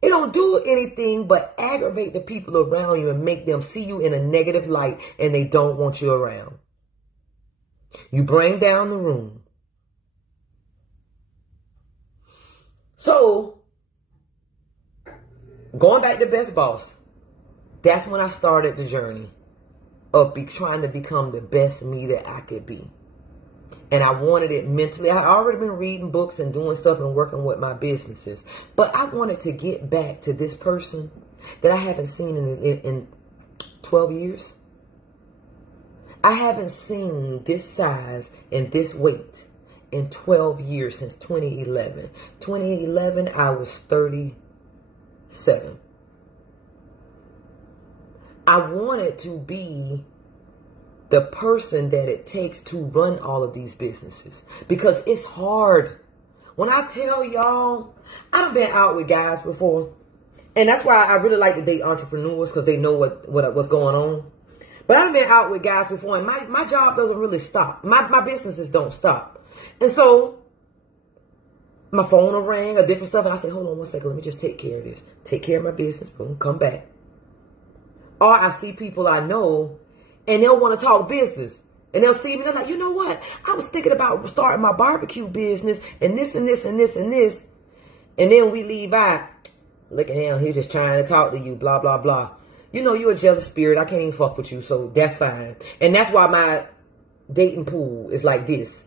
it don't do anything but aggravate the people around you and make them see you in a negative light, and they don't want you around. You bring down the room. So, going back to Best Boss, that's when I started the journey of trying to become the best me that I could be. And I wanted it mentally. I already been reading books and doing stuff and working with my businesses. But I wanted to get back to this person that I haven't seen in 12 years. I haven't seen this size and this weight in 12 years since 2011. 2011, I was 37. I wanted to be the person that it takes to run all of these businesses because it's hard. When I tell y'all, I've been out with guys before, and that's why I really like to date entrepreneurs because they know what's going on. But I've been out with guys before, and my job doesn't really stop. My businesses don't stop. And so my phone will ring or different stuff, and I say, hold on one second, let me just take care of this. Take care of my business, boom, come back. Or I see people I know, and they'll want to talk business. And they'll see me, and they're like, you know what? I was thinking about starting my barbecue business, and this, and this, and this, and this. And then we leave out. Look at him, he's just trying to talk to you, blah, blah, blah. You know, you're a jealous spirit. I can't even fuck with you, so that's fine. And that's why my dating pool is like this.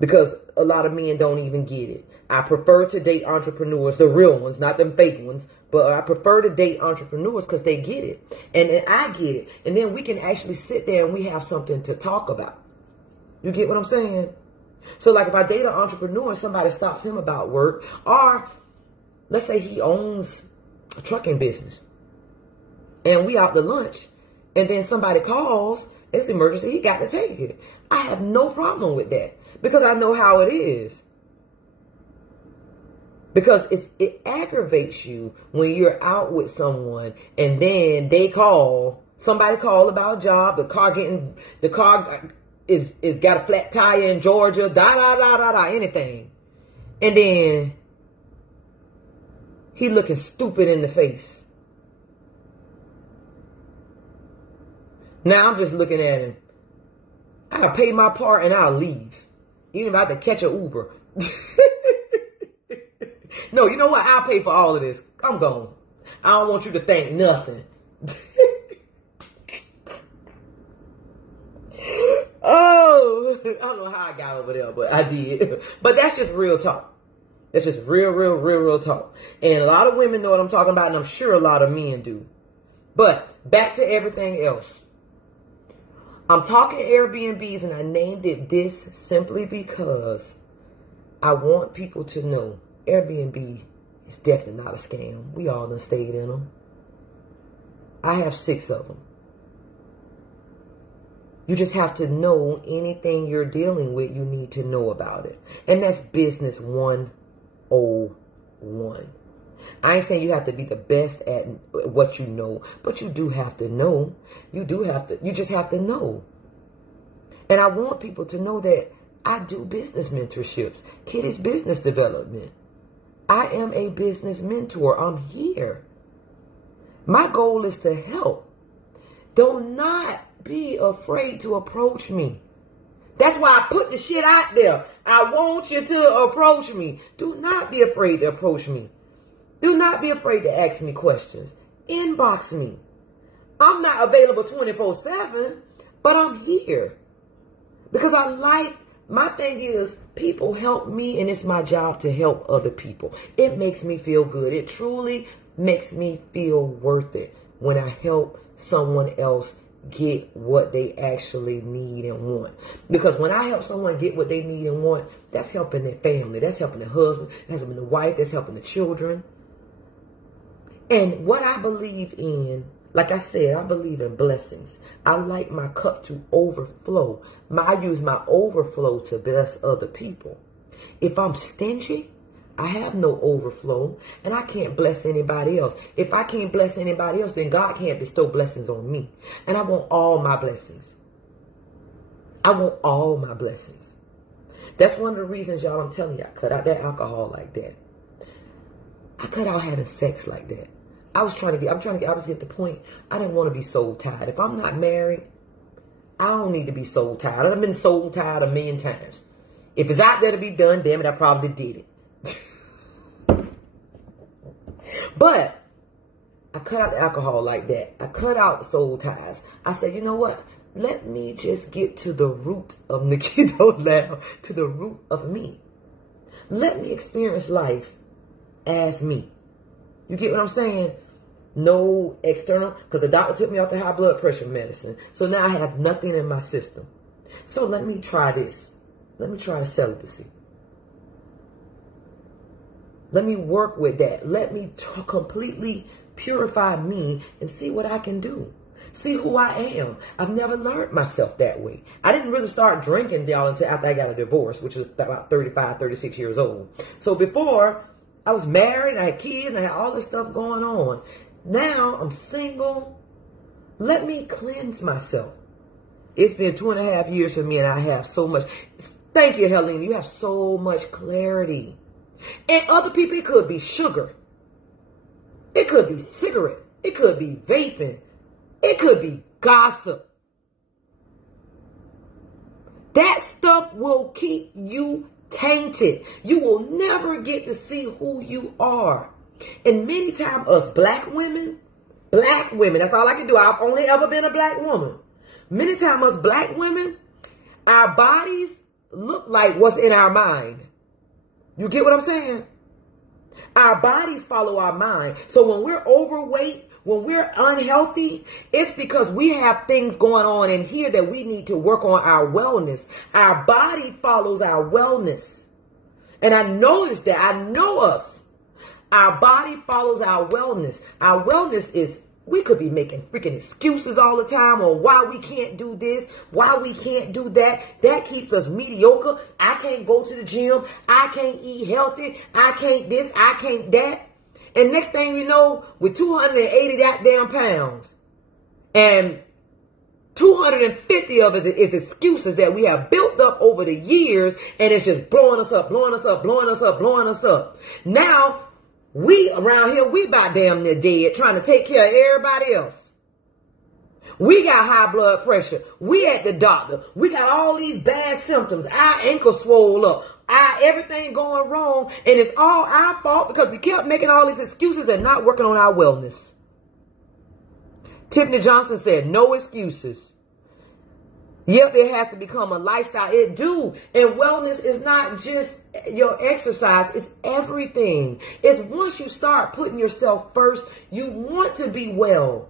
Because a lot of men don't even get it. I prefer to date entrepreneurs, the real ones, not them fake ones. But I prefer to date entrepreneurs because they get it. And then I get it. And then we can actually sit there and we have something to talk about. You get what I'm saying? So like if I date an entrepreneur and somebody stops him about work, or let's say he owns a trucking business, and we out to lunch, and then somebody calls, it's emergency, he got to take it. I have no problem with that because I know how it is. Because it aggravates you when you're out with someone and then somebody call about a job, the car is got a flat tire in Georgia, anything. And then he looking stupid in the face. Now I'm just looking at him. I'll pay my part and I'll leave. Even if I have to catch an Uber. No, you know what? I'll pay for all of this. I'm gone. I don't want you to think nothing. Oh, I don't know how I got over there, but I did. But that's just real talk. That's just real talk. And a lot of women know what I'm talking about, and I'm sure a lot of men do. But back to everything else. I'm talking Airbnbs, and I named it this simply because I want people to know Airbnb is definitely not a scam. We all done stayed in them. I have 6 of them. You just have to know anything you're dealing with, you need to know about it. And that's business 101. I ain't saying you have to be the best at what you know, but you do have to know. You just have to know. And I want people to know that I do business mentorships. Kitty's business development. I am a business mentor. I'm here. My goal is to help. Do not be afraid to approach me. That's why I put the shit out there. I want you to approach me. Do not be afraid to approach me. Do not be afraid to ask me questions. Inbox me. I'm not available 24/7, but I'm here. Because my thing is, people help me, and it's my job to help other people. It makes me feel good. It truly makes me feel worth it when I help someone else get what they actually need and want. Because when I help someone get what they need and want, that's helping their family. That's helping the husband. That's helping the wife. That's helping the children. And what I believe in, like I said, I believe in blessings. I like my cup to overflow. I use my overflow to bless other people. If I'm stingy, I have no overflow, and I can't bless anybody else. If I can't bless anybody else, then God can't bestow blessings on me. And I want all my blessings. I want all my blessings. That's one of the reasons, y'all, I'm telling you, I cut out that alcohol like that. I cut out having sex like that. I was getting to the point, I didn't want to be soul tied. If I'm not married, I don't need to be soul tied. I've been soul tied a million times. If it's out there to be done, damn it, I probably did it. But I cut out the alcohol like that. I cut out the soul ties. I said, you know what? Let me just get to the root of Nikito now, to the root of me. Let me experience life as me. You get what I'm saying? No external, because the doctor took me off the high blood pressure medicine. So now I have nothing in my system. So let me try this. Let me try the celibacy. Let me work with that. Let me completely purify me and see what I can do. See who I am. I've never learned myself that way. I didn't really start drinking, y'all, until after I got a divorce, which was about 35, 36 years old. So before, I was married, I had kids, and I had all this stuff going on. Now, I'm single. Let me cleanse myself. It's been 2.5 years for me, and I have so much. Thank you, Helene. You have so much clarity. And other people, it could be sugar. It could be cigarette. It could be vaping. It could be gossip. That stuff will keep you tainted. You will never get to see who you are. And many times us black women, that's all I can do. I've only ever been a black woman. Many times us black women, our bodies look like what's in our mind. You get what I'm saying? Our bodies follow our mind. So when we're overweight, when we're unhealthy, it's because we have things going on in here that we need to work on our wellness. Our body follows our wellness. And I noticed that. I know us. Our body follows our wellness. Our wellness is, we could be making freaking excuses all the time on why we can't do this, why we can't do that. That keeps us mediocre. I can't go to the gym. I can't eat healthy. I can't this. I can't that. And next thing you know, with 280 goddamn pounds, and 250 of it is excuses that we have built up over the years, and it's just blowing us up, blowing us up, blowing us up, blowing us up. Now, we around here, we about damn near dead trying to take care of everybody else. We got high blood pressure. We at the doctor. We got all these bad symptoms. Our ankle swole up. Everything going wrong. And it's all our fault because we kept making all these excuses and not working on our wellness. Tiffany Johnson said, no excuses. Yep, it has to become a lifestyle. It do. And wellness is not just your exercise. It's everything. It's once you start putting yourself first, you want to be well.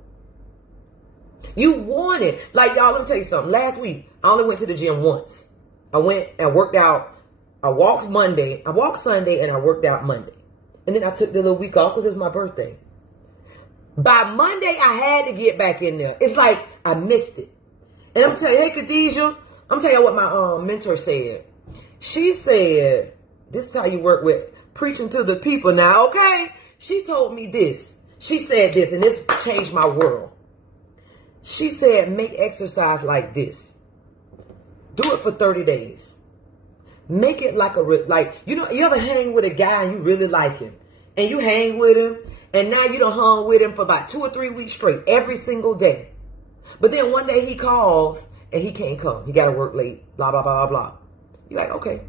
You want it. Like, y'all, let me tell you something. Last week, I only went to the gym once. I went and worked out. I walked Sunday, and I worked out Monday. And then I took the little week off because it was my birthday. By Monday, I had to get back in there. It's like I missed it. And I'm telling you, hey, Khadijah, I'm telling you what my mentor said. She said, this is how you work with preaching to the people now, okay? She told me this. She said this, and this changed my world. She said, make exercise like this. Do it for 30 days. Make it like you ever hang with a guy and you really like him. And you hang with him, and now you done hung with him for about 2 or 3 weeks straight, every single day. But then one day he calls and he can't come. He got to work late, blah, blah, blah, blah, blah. You're like, okay.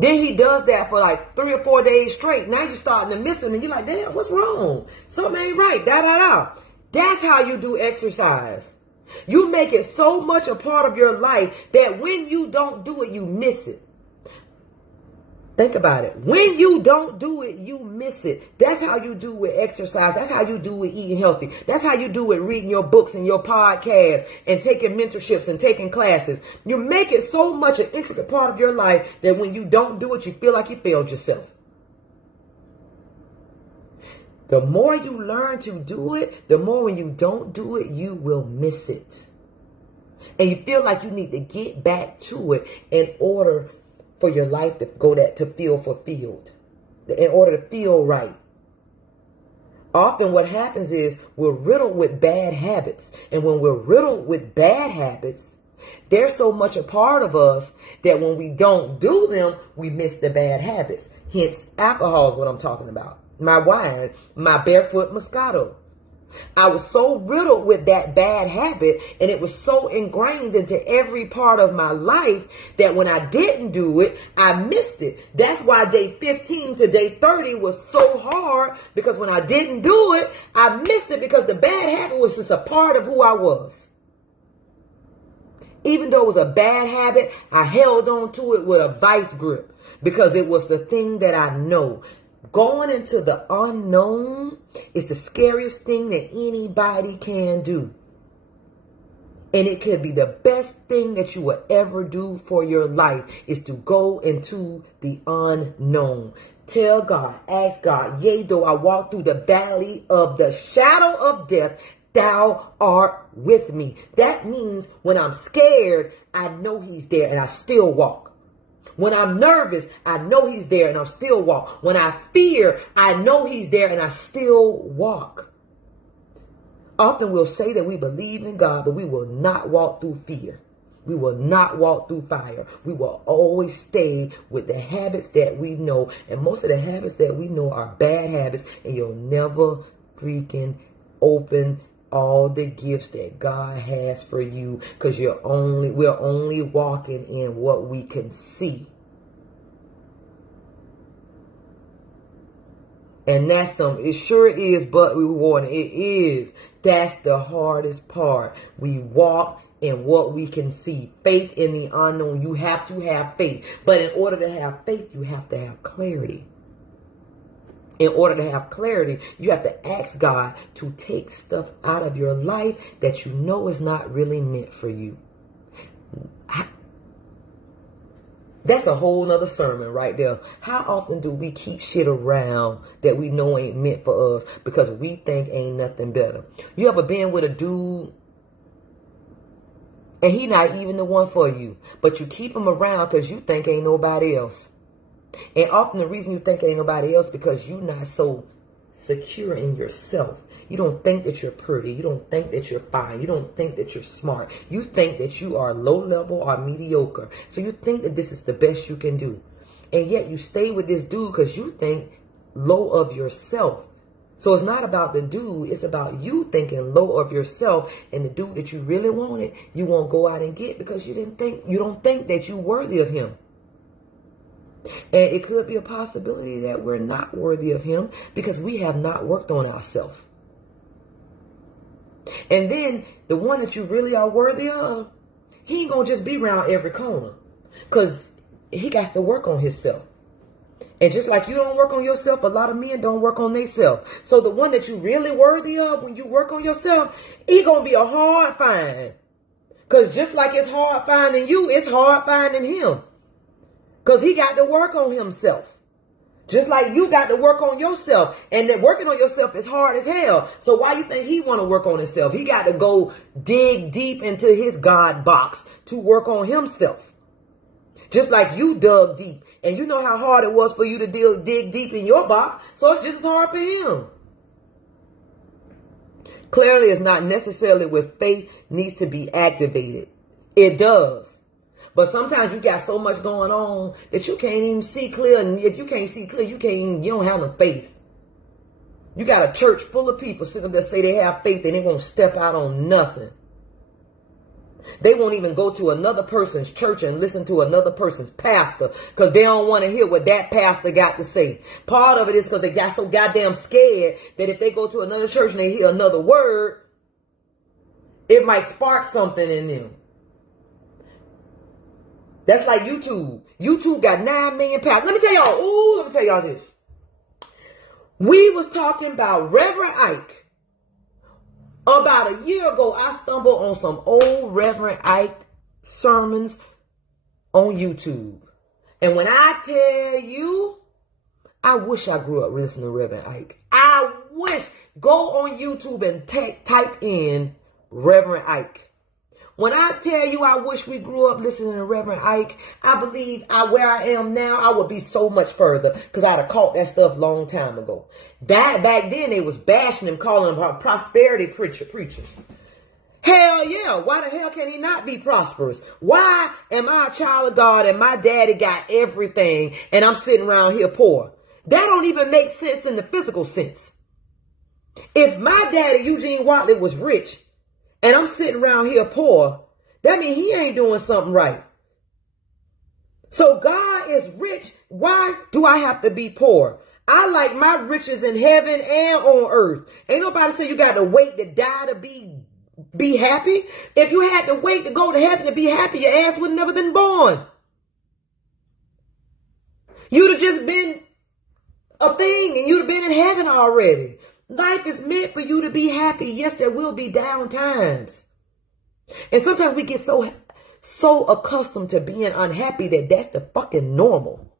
Then he does that for like 3 or 4 days straight. Now you're starting to miss him and you're like, damn, what's wrong? Something ain't right, da, da, da. That's how you do exercise. You make it so much a part of your life that when you don't do it, you miss it. Think about it. When you don't do it, you miss it. That's how you do with exercise. That's how you do with eating healthy. That's how you do with reading your books and your podcasts and taking mentorships and taking classes. You make it so much an intricate part of your life that when you don't do it, you feel like you failed yourself. The more you learn to do it, the more when you don't do it, you will miss it. And you feel like you need to get back to it in order for your life to feel fulfilled, in order to feel right. Often what happens is we're riddled with bad habits. And when we're riddled with bad habits, they're so much a part of us that when we don't do them, we miss the bad habits. Hence, alcohol is what I'm talking about. My wine, my barefoot Moscato. I was so riddled with that bad habit, and it was so ingrained into every part of my life that when I didn't do it, I missed it. That's why day 15 to day 30 was so hard, because when I didn't do it, I missed it because the bad habit was just a part of who I was. Even though it was a bad habit, I held on to it with a vice grip because it was the thing that I know. Going into the unknown is the scariest thing that anybody can do. And it could be the best thing that you will ever do for your life is to go into the unknown. Tell God, ask God, yea, though I walk through the valley of the shadow of death, thou art with me. That means when I'm scared, I know he's there and I still walk. When I'm nervous, I know he's there and I still walk. When I fear, I know he's there and I still walk. Often we'll say that we believe in God, but we will not walk through fear. We will not walk through fire. We will always stay with the habits that we know. And most of the habits that we know are bad habits, and you'll never freaking open all the gifts that God has for you, because we're only walking in what we can see. And that's it sure is, but rewarding. It is. That's the hardest part. We walk in what we can see. Faith in the unknown. You have to have faith. But in order to have faith, you have to have clarity. In order to have clarity, you have to ask God to take stuff out of your life that you know is not really meant for you. That's a whole nother sermon right there. How often do we keep shit around that we know ain't meant for us because we think ain't nothing better? You ever been with a dude and he not even the one for you, but you keep him around because you think ain't nobody else? And often the reason you think ain't nobody else because you're not so secure in yourself. You don't think that you're pretty. You don't think that you're fine. You don't think that you're smart. You think that you are low level or mediocre. So you think that this is the best you can do. And yet you stay with this dude because you think low of yourself. So it's not about the dude. It's about you thinking low of yourself, and the dude that you really wanted, you won't go out and get because you don't think that you're worthy of him. And it could be a possibility that we're not worthy of him because we have not worked on ourselves. And then the one that you really are worthy of, he ain't gonna just be around every corner because he got to work on himself. And just like you don't work on yourself, a lot of men don't work on themselves. So the one that you really worthy of, when you work on yourself, he gonna be a hard find. Because just like it's hard finding you, it's hard finding him. Because he got to work on himself. Just like you got to work on yourself. And that working on yourself is hard as hell. So why you think he want to work on himself? He got to go dig deep into his God box to work on himself. Just like you dug deep. And you know how hard it was for you to dig deep in your box. So it's just as hard for him. Clearly, it's not necessarily with faith needs to be activated. It does. But sometimes you got so much going on that you can't even see clear. And if you can't see clear, you don't have no faith. You got a church full of people sitting there say they have faith and they won't step out on nothing. They won't even go to another person's church and listen to another person's pastor because they don't want to hear what that pastor got to say. Part of it is because they got so goddamn scared that if they go to another church and they hear another word, it might spark something in them. That's like YouTube. YouTube got 9 million pounds. Let me tell y'all this. We was talking about Reverend Ike. About a year ago, I stumbled on some old Reverend Ike sermons on YouTube. And when I tell you, I wish I grew up listening to Reverend Ike. I wish. Go on YouTube and type in Reverend Ike. When I tell you I wish we grew up listening to Reverend Ike, I believe where I am now, I would be so much further because I'd have caught that stuff long time ago. Back then, they was bashing him, calling him prosperity preachers. Hell yeah. Why the hell can he not be prosperous? Why am I a child of God and my daddy got everything and I'm sitting around here poor? That don't even make sense in the physical sense. If my daddy, Eugene Watley, was rich, and I'm sitting around here poor, that means he ain't doing something right. So God is rich. Why do I have to be poor? I like my riches in heaven and on earth. Ain't nobody say you got to wait to die to be happy. If you had to wait to go to heaven to be happy, your ass would have never been born. You'd have just been a thing and you'd have been in heaven already. Life is meant for you to be happy. Yes, there will be down times. And sometimes we get so accustomed to being unhappy that that's the fucking normal.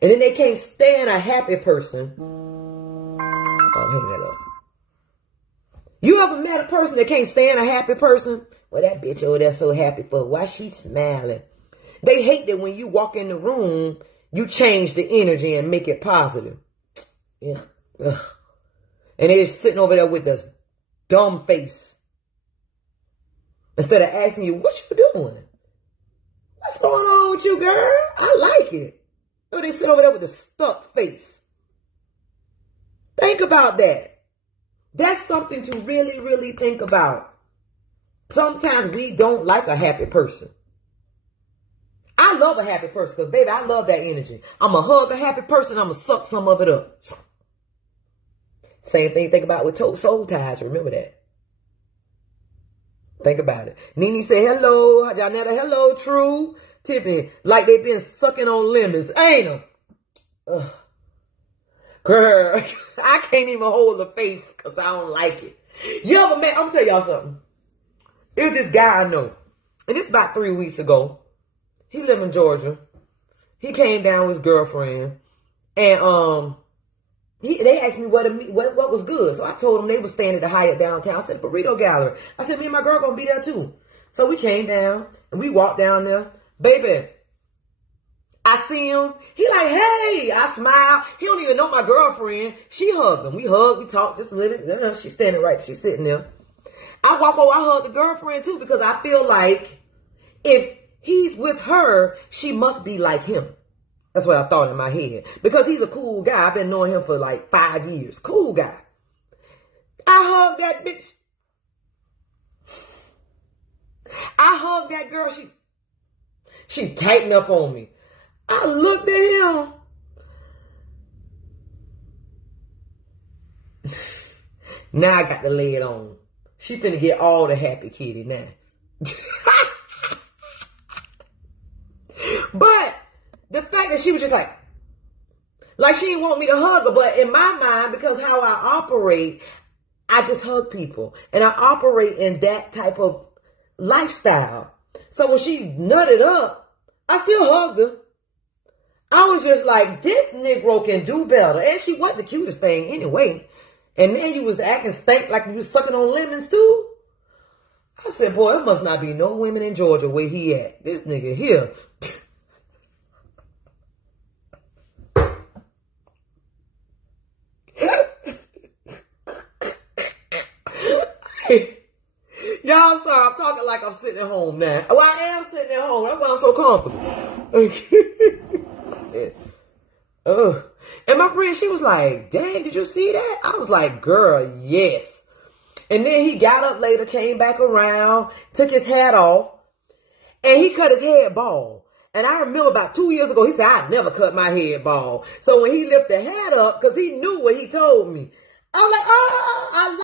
And then they can't stand a happy person. Oh, hang that up. You ever met a person that can't stand a happy person? Well, that bitch over there so happy for why she smiling. They hate that when you walk in the room, you change the energy and make it positive. Yeah. Ugh. And they're just sitting over there with this dumb face. Instead of asking you, what you doing? What's going on with you, girl? I like it. So they sit over there with a stuck face. Think about that. That's something to really, really think about. Sometimes we don't like a happy person. I love a happy person because, baby, I love that energy. I'm going to hug a happy person. I'm going to suck some of it up. Same thing think about with soul ties. Remember that. Think about it. Nene said, hello. Janetta, hello, true. Tiffany, like they been sucking on lemons. Ain't them? Ugh. Girl, I can't even hold the face because I don't like it. You ever met, I'm going to tell y'all something. There's this guy I know. And it's about 3 weeks ago. He live in Georgia. He came down with his girlfriend. And, they asked me what was good. So I told them they were staying at the Hyatt downtown. I said, Burrito Gallery. I said, me and my girl going to be there too. So we came down and we walked down there. Baby, I see him. He like, hey, I smile. He don't even know my girlfriend. She hugged him. We hugged, we talked just a little bit. She's standing right. She's sitting there. I walk over, I hug the girlfriend too because I feel like if he's with her, she must be like him. That's what I thought in my head. Because he's a cool guy. I've been knowing him for like 5 years. Cool guy. I hugged that bitch. I hugged that girl. She tightened up on me. I looked at him. Now I got to lay it on. She finna get all the happy kitty now. But the fact that she was just like she didn't want me to hug her. But in my mind, because how I operate, I just hug people. And I operate in that type of lifestyle. So when she nutted up, I still hugged her. I was just like, this Negro can do better. And she wasn't the cutest thing anyway. And then you was acting stank like you was sucking on lemons too. I said, boy, it must not be no women in Georgia where he at. This nigga here. Y'all, sorry, I'm talking like I'm sitting at home now. Well, I am sitting at home. That's why I'm so comfortable. I said, ugh. And my friend, she was like, dang, did you see that? I was like, girl, yes. And then he got up later, came back around, took his hat off, and he cut his head bald. And I remember about 2 years ago, he said, I never cut my head bald. So when he lifted the hat up, because he knew what he told me, I was like, oh, I